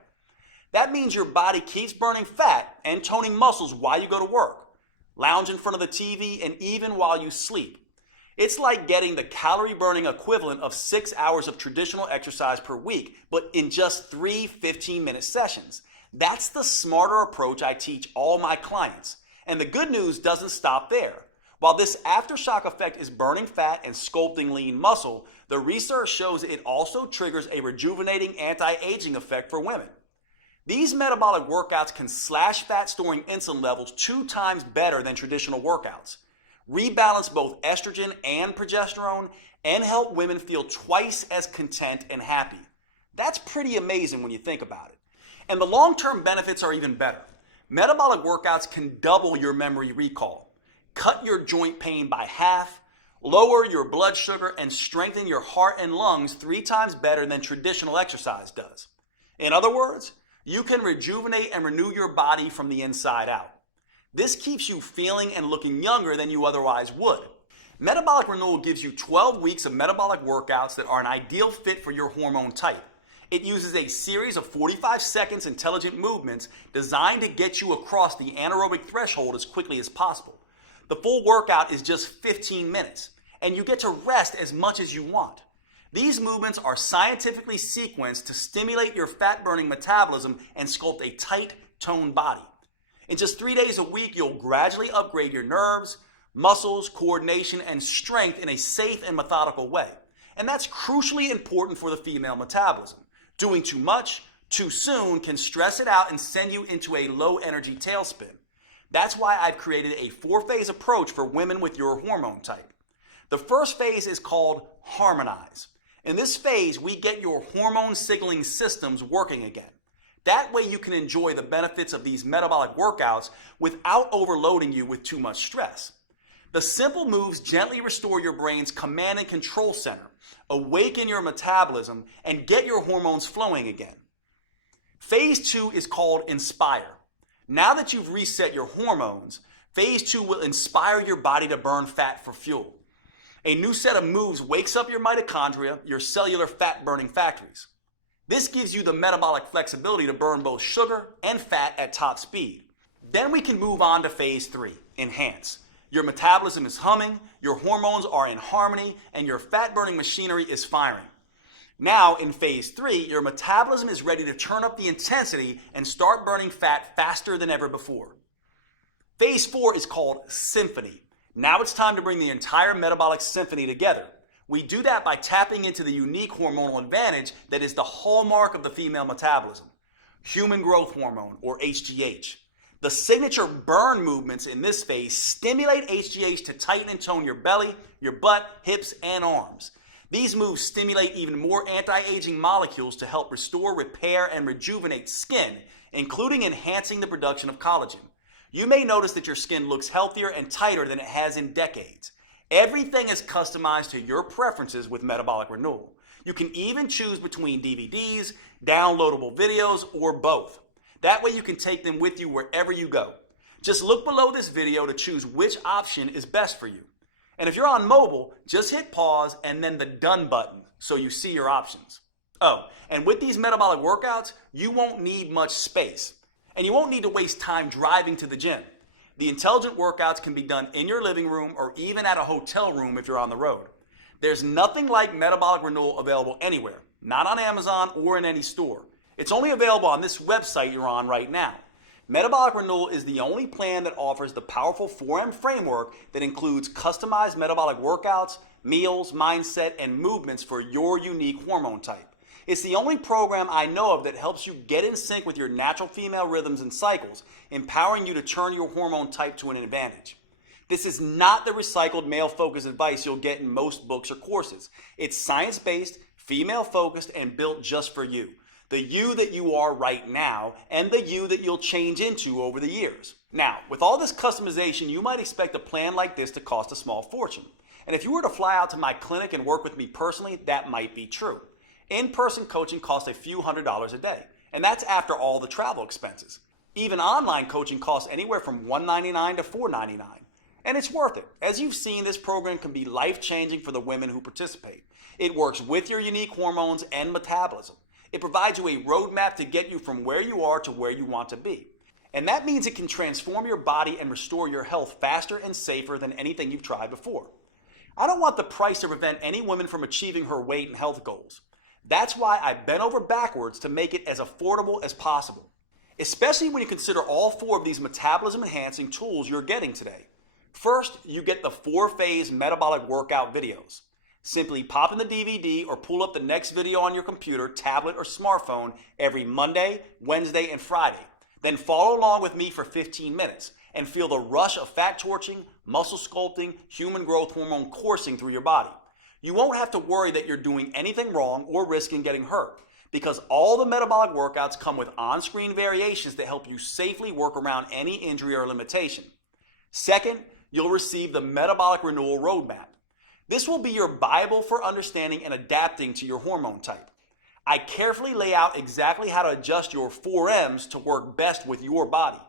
That means your body keeps burning fat and toning muscles while you go to work, lounge in front of the TV, and even while you sleep. It's like getting the calorie burning equivalent of 6 hours of traditional exercise per week, but in just 3 15-minute sessions. That's the smarter approach I teach all my clients. And the good news doesn't stop there. While this aftershock effect is burning fat and sculpting lean muscle, the research shows it also triggers a rejuvenating anti-aging effect for women. These metabolic workouts can slash fat storing insulin levels 2 times better than traditional workouts, rebalance both estrogen and progesterone, and help women feel twice as content and happy. That's pretty amazing when you think about it. And the long-term benefits are even better. Metabolic workouts can double your memory recall, cut your joint pain by half, lower your blood sugar, and strengthen your heart and lungs 3 times better than traditional exercise does. In other words, you can rejuvenate and renew your body from the inside out. This keeps you feeling and looking younger than you otherwise would. Metabolic Renewal gives you 12 weeks of metabolic workouts that are an ideal fit for your hormone type. It uses a series of 45 seconds intelligent movements designed to get you across the anaerobic threshold as quickly as possible. The full workout is just 15 minutes, and you get to rest as much as you want. These movements are scientifically sequenced to stimulate your fat-burning metabolism and sculpt a tight, toned body. In just 3 days a week, you'll gradually upgrade your nerves, muscles, coordination, and strength in a safe and methodical way. And that's crucially important for the female metabolism. Doing too much, too soon can stress it out and send you into a low-energy tailspin. That's why I've created a 4-phase approach for women with your hormone type. The first phase is called Harmonize. In this phase, we get your hormone signaling systems working again. That way you can enjoy the benefits of these metabolic workouts without overloading you with too much stress. The simple moves gently restore your brain's command and control center, awaken your metabolism, and get your hormones flowing again. Phase 2 is called Inspire. Now that you've reset your hormones, phase 2 will inspire your body to burn fat for fuel. A new set of moves wakes up your mitochondria, your cellular fat-burning factories. This gives you the metabolic flexibility to burn both sugar and fat at top speed. Then we can move on to phase 3, Enhance. Your metabolism is humming, your hormones are in harmony, and your fat-burning machinery is firing. Now, in phase 3, your metabolism is ready to turn up the intensity and start burning fat faster than ever before. Phase 4 is called Symphony. Now it's time to bring the entire metabolic symphony together. We do that by tapping into the unique hormonal advantage that is the hallmark of the female metabolism, human growth hormone, or HGH. The signature burn movements in this phase stimulate HGH to tighten and tone your belly, your butt, hips, and arms. These moves stimulate even more anti-aging molecules to help restore, repair, and rejuvenate skin, including enhancing the production of collagen. You may notice that your skin looks healthier and tighter than it has in decades. Everything is customized to your preferences with Metabolic Renewal. You can even choose between DVDs, downloadable videos, or both. That way you can take them with you wherever you go. Just look below this video to choose which option is best for you. And if you're on mobile, just hit pause and then the done button so you see your options. Oh, and with these metabolic workouts, you won't need much space. And you won't need to waste time driving to the gym. The intelligent workouts can be done in your living room or even at a hotel room if you're on the road. There's nothing like Metabolic Renewal available anywhere, not on Amazon or in any store. It's only available on this website you're on right now. Metabolic Renewal is the only plan that offers the powerful 4M framework that includes customized metabolic workouts, meals, mindset, and movements for your unique hormone type. It's the only program I know of that helps you get in sync with your natural female rhythms and cycles, empowering you to turn your hormone type to an advantage. This is not the recycled male-focused advice you'll get in most books or courses. It's science-based, female-focused, and built just for you. The you that you are right now, and the you that you'll change into over the years. Now, with all this customization, you might expect a plan like this to cost a small fortune. And if you were to fly out to my clinic and work with me personally, that might be true. In-person coaching costs a few $100s a day, and that's after all the travel expenses. Even online coaching costs anywhere from $199 to $499. And it's worth it. As you've seen, this program can be life-changing for the women who participate. It works with your unique hormones and metabolism. It provides you a roadmap to get you from where you are to where you want to be. And that means it can transform your body and restore your health faster and safer than anything you've tried before. I don't want the price to prevent any woman from achieving her weight and health goals. That's why I bent over backwards to make it as affordable as possible, especially when you consider all 4 of these metabolism enhancing tools you're getting today. First, you get the 4-phase metabolic workout videos. Simply pop in the DVD or pull up the next video on your computer, tablet, or smartphone every Monday, Wednesday, and Friday. Then follow along with me for 15 minutes and feel the rush of fat torching, muscle sculpting, human growth hormone coursing through your body. You won't have to worry that you're doing anything wrong or risking getting hurt, because all the metabolic workouts come with on-screen variations that help you safely work around any injury or limitation. Second, you'll receive the Metabolic Renewal Roadmap. This will be your Bible for understanding and adapting to your hormone type. I carefully lay out exactly how to adjust your 4Ms to work best with your body.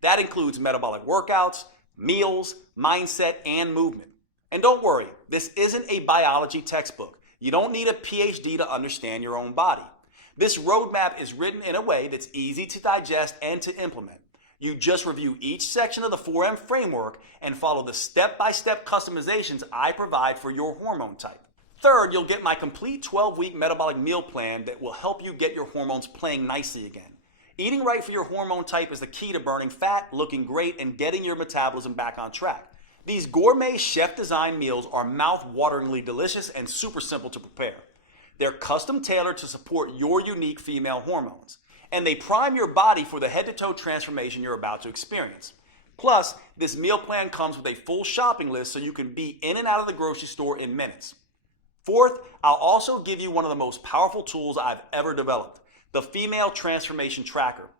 That includes metabolic workouts, meals, mindset, and movement. And don't worry, this isn't a biology textbook. You don't need a PhD to understand your own body. This roadmap is written in a way that's easy to digest and to implement. You just review each section of the 4M framework and follow the step-by-step customizations I provide for your hormone type. Third, you'll get my complete 12-week metabolic meal plan that will help you get your hormones playing nicely again. Eating right for your hormone type is the key to burning fat, looking great, and getting your metabolism back on track. These gourmet chef-designed meals are mouth-wateringly delicious and super simple to prepare. They're custom tailored to support your unique female hormones, and they prime your body for the head-to-toe transformation you're about to experience. Plus, this meal plan comes with a full shopping list so you can be in and out of the grocery store in minutes. Fourth, I'll also give you one of the most powerful tools I've ever developed, the Female Transformation Tracker.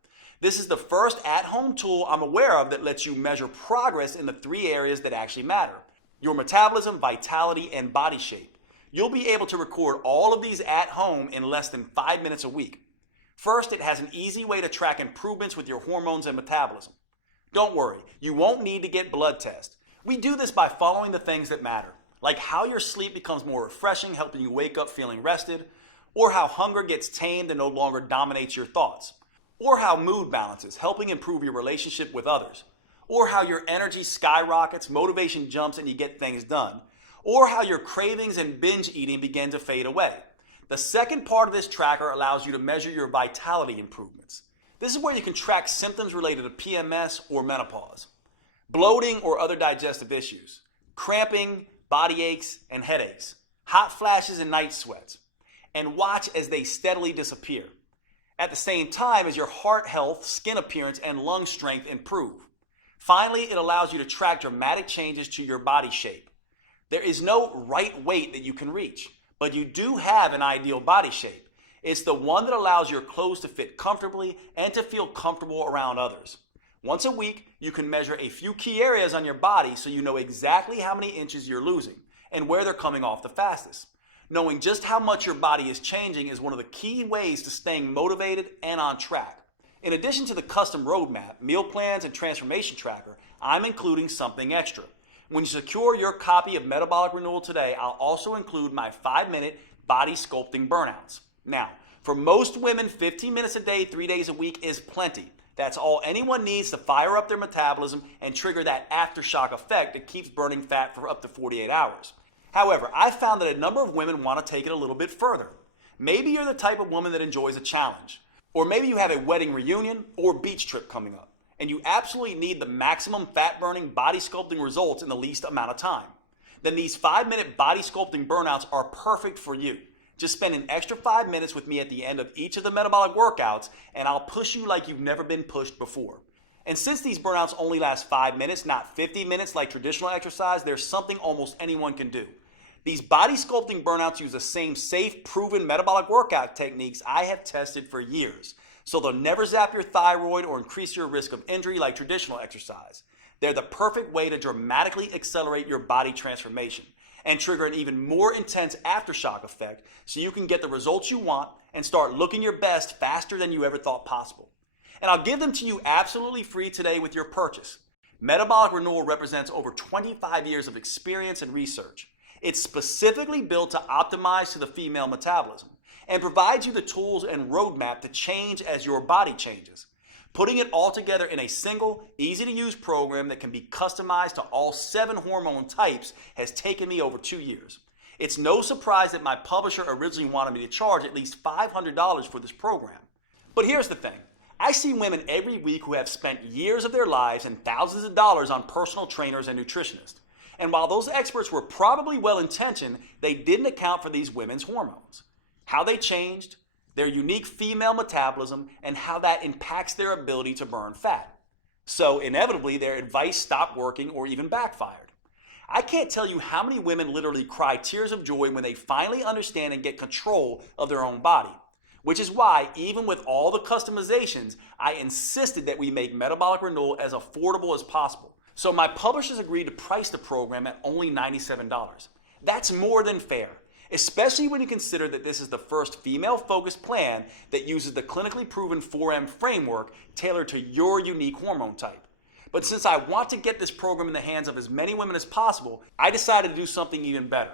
This is the first at-home tool I'm aware of that lets you measure progress in the 3 areas that actually matter: your metabolism, vitality, and body shape. You'll be able to record all of these at home in less than 5 minutes a week. First, it has an easy way to track improvements with your hormones and metabolism. Don't worry, you won't need to get blood tests. We do this by following the things that matter, like how your sleep becomes more refreshing, helping you wake up feeling rested, or how hunger gets tamed and no longer dominates your thoughts, or how mood balances, helping improve your relationship with others, or how your energy skyrockets, motivation jumps, and you get things done, or how your cravings and binge eating begin to fade away. The second part of this tracker allows you to measure your vitality improvements. This is where you can track symptoms related to PMS or menopause, bloating or other digestive issues, cramping, body aches, and headaches, hot flashes and night sweats, and watch as they steadily disappear. At the same time as your heart health, skin appearance, and lung strength improve. Finally, it allows you to track dramatic changes to your body shape. There is no right weight that you can reach, but you do have an ideal body shape. It's the one that allows your clothes to fit comfortably and to feel comfortable around others. Once a week, you can measure a few key areas on your body so you know exactly how many inches you're losing and where they're coming off the fastest. Knowing just how much your body is changing is one of the key ways to staying motivated and on track. In addition to the custom roadmap, meal plans, and transformation tracker, I'm including something extra. When you secure your copy of Metabolic Renewal today, I'll also include my 5-minute body sculpting burnouts. Now, for most women, 15 minutes a day, 3 days a week is plenty. That's all anyone needs to fire up their metabolism and trigger that aftershock effect that keeps burning fat for up to 48 hours. However, I've found that a number of women want to take it a little bit further. Maybe you're the type of woman that enjoys a challenge. Or maybe you have a wedding reunion or beach trip coming up, and you absolutely need the maximum fat-burning, body sculpting results in the least amount of time. Then these 5-minute body sculpting burnouts are perfect for you. Just spend an extra 5 minutes with me at the end of each of the metabolic workouts, and I'll push you like you've never been pushed before. And since these burnouts only last 5 minutes, not 50 minutes like traditional exercise, there's something almost anyone can do. These body sculpting burnouts use the same safe, proven metabolic workout techniques I have tested for years. So they'll never zap your thyroid or increase your risk of injury like traditional exercise. They're the perfect way to dramatically accelerate your body transformation and trigger an even more intense aftershock effect so you can get the results you want and start looking your best faster than you ever thought possible. And I'll give them to you absolutely free today with your purchase. Metabolic Renewal represents over 25 years of experience and research. It's specifically built to optimize to the female metabolism and provides you the tools and roadmap to change as your body changes. Putting it all together in a single, easy-to-use program that can be customized to all 7 hormone types has taken me over 2 years. It's no surprise that my publisher originally wanted me to charge at least $500 for this program. But here's the thing. I see women every week who have spent years of their lives and thousands of dollars on personal trainers and nutritionists. And while those experts were probably well-intentioned, they didn't account for these women's hormones, how they changed, their unique female metabolism, and how that impacts their ability to burn fat. So inevitably, their advice stopped working or even backfired. I can't tell you how many women literally cry tears of joy when they finally understand and get control of their own body. Which is why, even with all the customizations, I insisted that we make Metabolic Renewal as affordable as possible. So my publishers agreed to price the program at only $97. That's more than fair, especially when you consider that this is the first female-focused plan that uses the clinically proven 4M framework tailored to your unique hormone type. But since I want to get this program in the hands of as many women as possible, I decided to do something even better.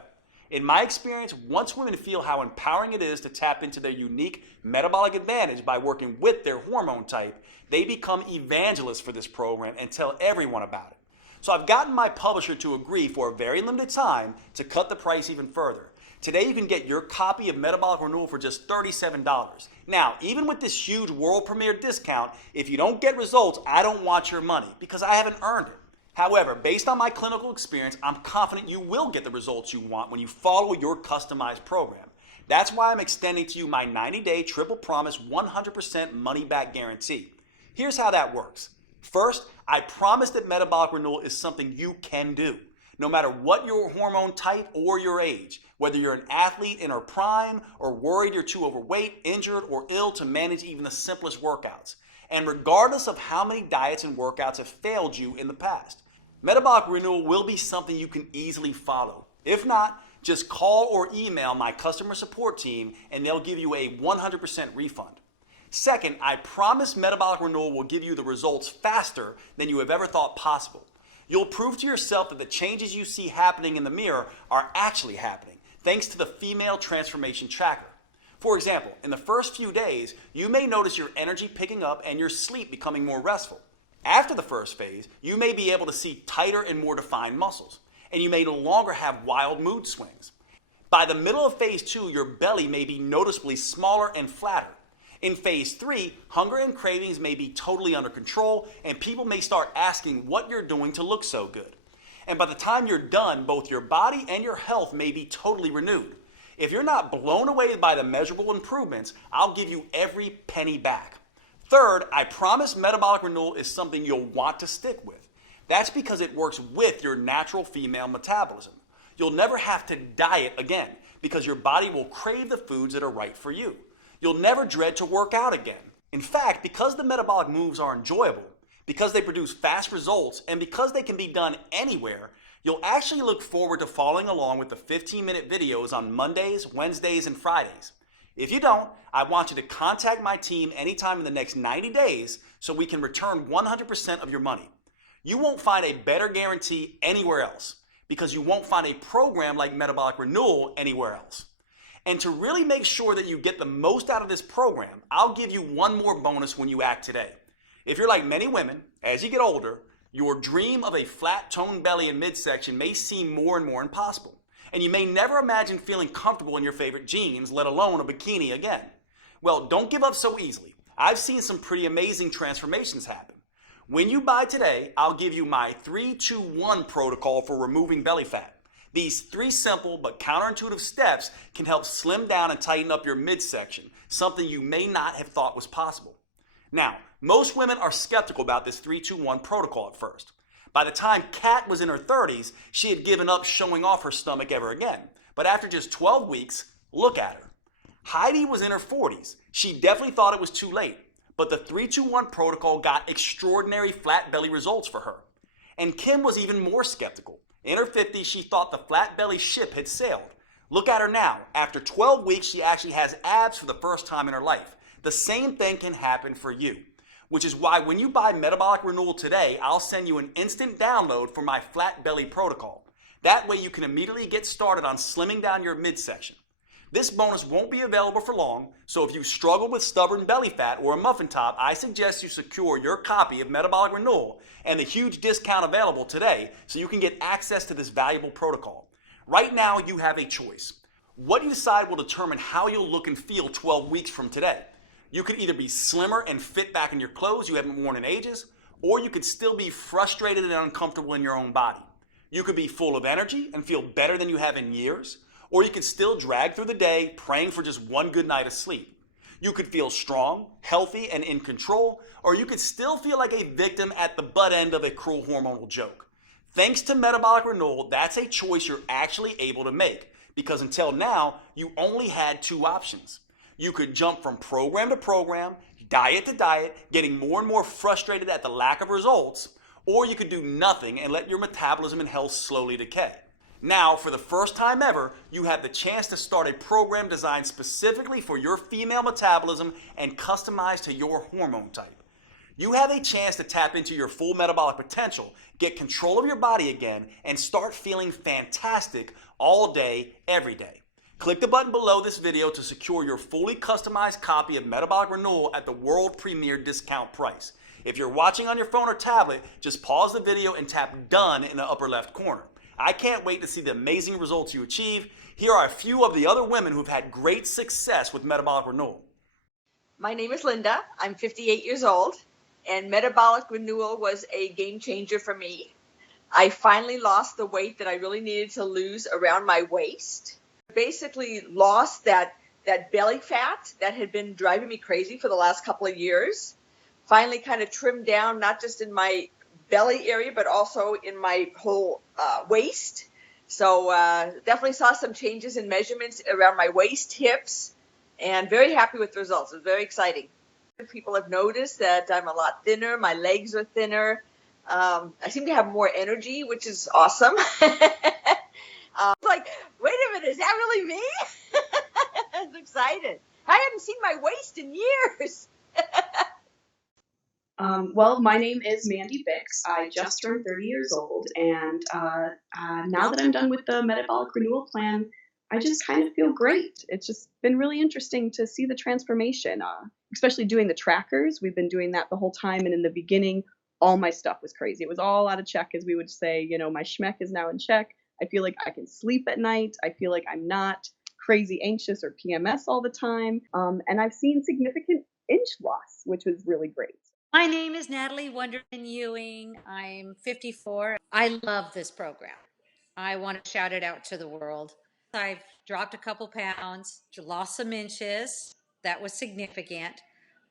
In my experience, once women feel how empowering it is to tap into their unique metabolic advantage by working with their hormone type, they become evangelists for this program and tell everyone about it. So I've gotten my publisher to agree for a very limited time to cut the price even further. Today you can get your copy of Metabolic Renewal for just $37. Now, even with this huge world premiere discount, if you don't get results, I don't want your money because I haven't earned it. However, based on my clinical experience, I'm confident you will get the results you want when you follow your customized program. That's why I'm extending to you my 90-day triple promise 100% money-back guarantee. Here's how that works. First, I promise that Metabolic Renewal is something you can do, no matter what your hormone type or your age, whether you're an athlete in her prime or worried you're too overweight, injured, or ill to manage even the simplest workouts. And regardless of how many diets and workouts have failed you in the past. Metabolic Renewal will be something you can easily follow. If not, just call or email my customer support team and they'll give you a 100% refund. Second, I promise Metabolic Renewal will give you the results faster than you have ever thought possible. You'll prove to yourself that the changes you see happening in the mirror are actually happening, thanks to the Female Transformation Tracker. For example, in the first few days, you may notice your energy picking up and your sleep becoming more restful. After the first phase, you may be able to see tighter and more defined muscles, and you may no longer have wild mood swings. By the middle of phase 2, your belly may be noticeably smaller and flatter. In phase 3, hunger and cravings may be totally under control, and people may start asking what you're doing to look so good. And by the time you're done, both your body and your health may be totally renewed. If you're not blown away by the measurable improvements, I'll give you every penny back. Third, I promise Metabolic Renewal is something you'll want to stick with. That's because it works with your natural female metabolism. You'll never have to diet again because your body will crave the foods that are right for you. You'll never dread to work out again. In fact, because the metabolic moves are enjoyable, because they produce fast results, and because they can be done anywhere, you'll actually look forward to following along with the 15-minute videos on Mondays, Wednesdays, and Fridays. If you don't, I want you to contact my team anytime in the next 90 days so we can return 100% of your money. You won't find a better guarantee anywhere else because you won't find a program like Metabolic Renewal anywhere else. And to really make sure that you get the most out of this program, I'll give you one more bonus when you act today. If you're like many women, as you get older, your dream of a flat toned belly and midsection may seem more and more impossible. And you may never imagine feeling comfortable in your favorite jeans, let alone a bikini again. Well, don't give up so easily. I've seen some pretty amazing transformations happen. When you buy today, I'll give you my 3-2-1 protocol for removing belly fat. These 3 simple but counterintuitive steps can help slim down and tighten up your midsection, something you may not have thought was possible. Now, most women are skeptical about this 3-2-1 protocol at first. By the time Kat was in her 30s, she had given up showing off her stomach ever again. But after just 12 weeks, look at her. Heidi was in her 40s. She definitely thought it was too late. But the 3-2-1 protocol got extraordinary flat belly results for her. And Kim was even more skeptical. In her 50s, she thought the flat belly ship had sailed. Look at her now. After 12 weeks, she actually has abs for the first time in her life. The same thing can happen for you. which is why when you buy Metabolic Renewal today, I'll send you an instant download for my flat belly protocol. That way you can immediately get started on slimming down your midsection. This bonus won't be available for long, so if you struggle with stubborn belly fat or a muffin top, I suggest you secure your copy of Metabolic Renewal and the huge discount available today so you can get access to this valuable protocol. Right now, you have a choice. What you decide will determine how you'll look and feel 12 weeks from today. You could either be slimmer and fit back in your clothes you haven't worn in ages, or you could still be frustrated and uncomfortable in your own body. You could be full of energy and feel better than you have in years, or you could still drag through the day praying for just one good night of sleep. You could feel strong, healthy, and in control, or you could still feel like a victim at the butt end of a cruel hormonal joke. Thanks to Metabolic Renewal, that's a choice you're actually able to make, because until now, you only had two options. You could jump from program to program, diet to diet, getting more and more frustrated at the lack of results, or you could do nothing and let your metabolism and health slowly decay. Now, for the first time ever, you have the chance to start a program designed specifically for your female metabolism and customized to your hormone type. You have a chance to tap into your full metabolic potential, get control of your body again, and start feeling fantastic all day, every day. Click the button below this video to secure your fully customized copy of Metabolic Renewal at the world premiere discount price. If you're watching on your phone or tablet, just pause the video and tap Done in the upper left corner. I can't wait to see the amazing results you achieve. Here are a few of the other women who've had great success with Metabolic Renewal. My name is Linda. I'm 58 years old, and Metabolic Renewal was a game changer for me. I finally lost the weight that I really needed to lose around my waist. Basically lost that belly fat that had been driving me crazy for the last couple of years. Finally kind of trimmed down, not just in my belly area, but also in my whole waist. So definitely saw some changes in measurements around my waist, hips, and very happy with the results. It was very exciting. People have noticed that I'm a lot thinner. My legs are thinner. I seem to have more energy, which is awesome. Like, wait a minute, is that really me? I was excited. I hadn't seen my waist in years. Well, my name is Mandy Bix. I just turned 30 years old, and now that I'm done with the Metabolic Renewal plan, I just kind of feel great. It's just been really interesting to see the transformation, especially doing the trackers. We've been doing that the whole time, and in the beginning, all my stuff was crazy. It was all out of check, as we would say. You know, my schmeck is now in check. I feel like I can sleep at night. I feel like I'm not crazy anxious or PMS all the time, and I've seen significant inch loss, which was really great. My name is Natalie Wonderman Ewing. I'm 54. I love this program. I want to shout it out to the world. I've dropped a couple pounds, lost some inches. That was significant.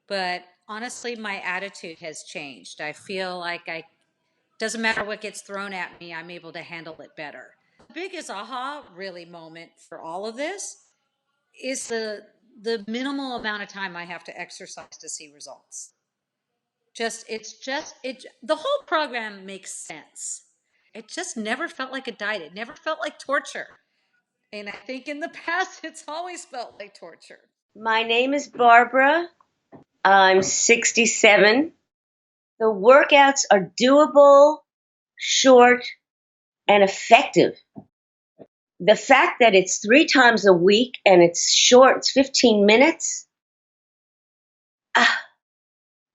But honestly, my attitude has changed. I feel like doesn't matter what gets thrown at me, I'm able to handle it better. The biggest aha really moment for all of this is the minimal amount of time I have to exercise to see results. The whole program makes sense. It just never felt like a diet. It never felt like torture. And I think in the past, it's always felt like torture. My name is Barbara. I'm 67. The workouts are doable, short, and effective. The fact that it's 3 times a week and it's short, it's 15 minutes,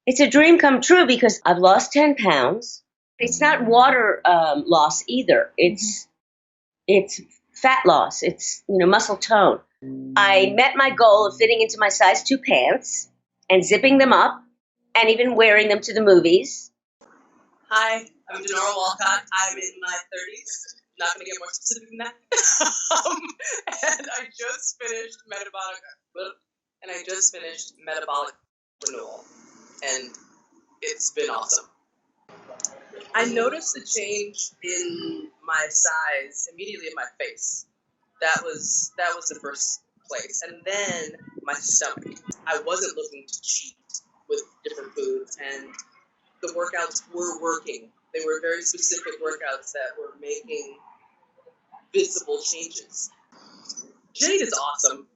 it's a dream come true because I've lost 10 pounds. It's not water loss either. It's fat loss. It's, muscle tone. I met my goal of fitting into my size 2 pants and zipping them up and even wearing them to the movies. Hi, I'm Denora Walcott. I'm in my 30s. Not going to get more specific than that. And I just finished Metabolic Renewal. And it's been awesome. I noticed the change in my size immediately in my face. That was the first place. And then my stomach. I wasn't looking to cheat with different foods, and the workouts were working. They were very specific workouts that were making visible changes. Jade is awesome.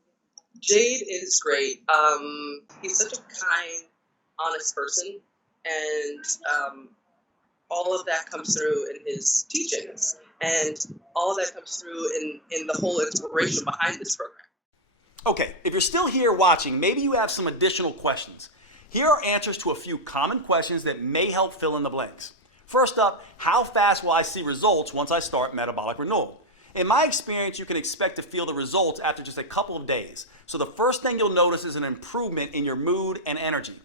Jade is great. He's such a kind, honest person, and all of that comes through in his teachings, and all of that comes through in the whole inspiration behind this program. Okay, if you're still here watching, maybe you have some additional questions. Here are answers to a few common questions that may help fill in the blanks. First up, how fast will I see results once I start metabolic renewal? In my experience, you can expect to feel the results after just a couple of days. So the first thing you'll notice is an improvement in your mood and energy.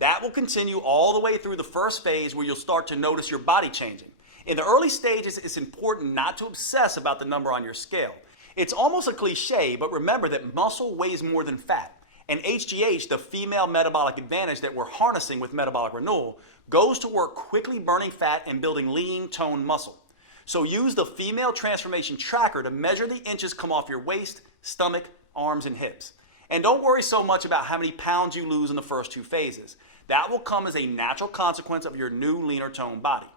That will continue all the way through the first phase where you'll start to notice your body changing. In the early stages, it's important not to obsess about the number on your scale. It's almost a cliche, but remember that muscle weighs more than fat. And HGH, the female metabolic advantage that we're harnessing with metabolic renewal, goes to work quickly burning fat and building lean, toned muscle. So use the female transformation tracker to measure the inches come off your waist, stomach, arms, and hips. And don't worry so much about how many pounds you lose in the first two phases. That will come as a natural consequence of your new, leaner toned body.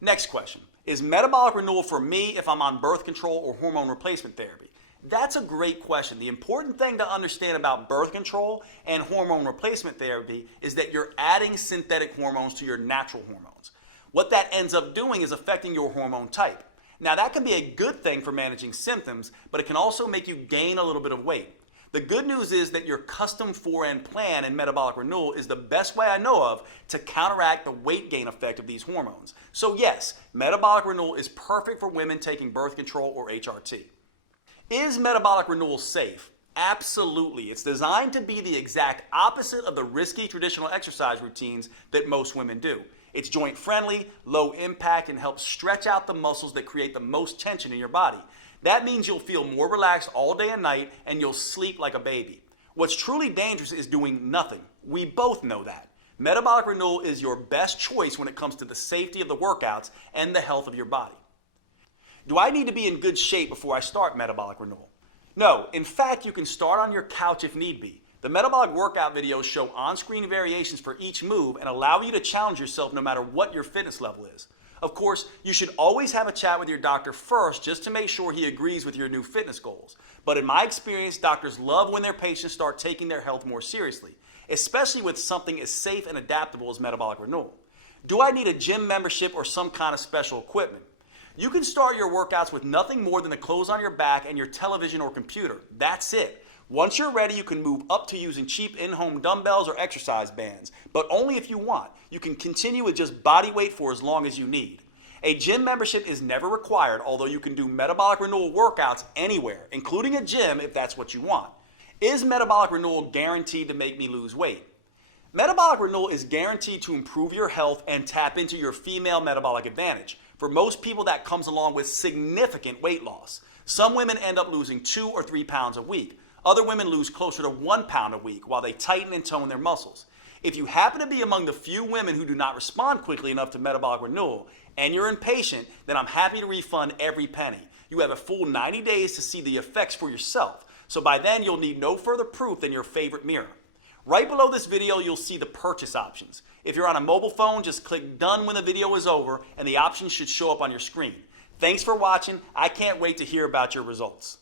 Next question. Is metabolic renewal for me if I'm on birth control or hormone replacement therapy? That's a great question. The important thing to understand about birth control and hormone replacement therapy is that you're adding synthetic hormones to your natural hormones. What that ends up doing is affecting your hormone type. Now, that can be a good thing for managing symptoms, but it can also make you gain a little bit of weight. The good news is that your custom 4N plan in metabolic renewal is the best way I know of to counteract the weight gain effect of these hormones. So yes, metabolic renewal is perfect for women taking birth control or HRT. Is metabolic renewal safe? Absolutely. It's designed to be the exact opposite of the risky traditional exercise routines that most women do. It's joint friendly, low impact, and helps stretch out the muscles that create the most tension in your body. That means you'll feel more relaxed all day and night, and you'll sleep like a baby. What's truly dangerous is doing nothing. We both know that. Metabolic renewal is your best choice when it comes to the safety of the workouts and the health of your body. Do I need to be in good shape before I start metabolic renewal? No, in fact, you can start on your couch if need be. The metabolic workout videos show on-screen variations for each move and allow you to challenge yourself no matter what your fitness level is. Of course, you should always have a chat with your doctor first just to make sure he agrees with your new fitness goals. But in my experience, doctors love when their patients start taking their health more seriously, especially with something as safe and adaptable as metabolic renewal. Do I need a gym membership or some kind of special equipment? You can start your workouts with nothing more than the clothes on your back and your television or computer. That's it. Once you're ready, you can move up to using cheap in-home dumbbells or exercise bands, but only if you want. You can continue with just body weight for as long as you need. A gym membership is never required, although you can do metabolic renewal workouts anywhere, including a gym if that's what you want. Is metabolic renewal guaranteed to make me lose weight? Metabolic renewal is guaranteed to improve your health and tap into your female metabolic advantage. For most people, that comes along with significant weight loss. Some women end up losing 2 or 3 pounds a week. Other women lose closer to 1 pound a week while they tighten and tone their muscles. If you happen to be among the few women who do not respond quickly enough to metabolic renewal and you're impatient, then I'm happy to refund every penny. You have a full 90 days to see the effects for yourself. So by then, you'll need no further proof than your favorite mirror. Right below this video, you'll see the purchase options. If you're on a mobile phone, just click done when the video is over and the options should show up on your screen. Thanks for watching. I can't wait to hear about your results.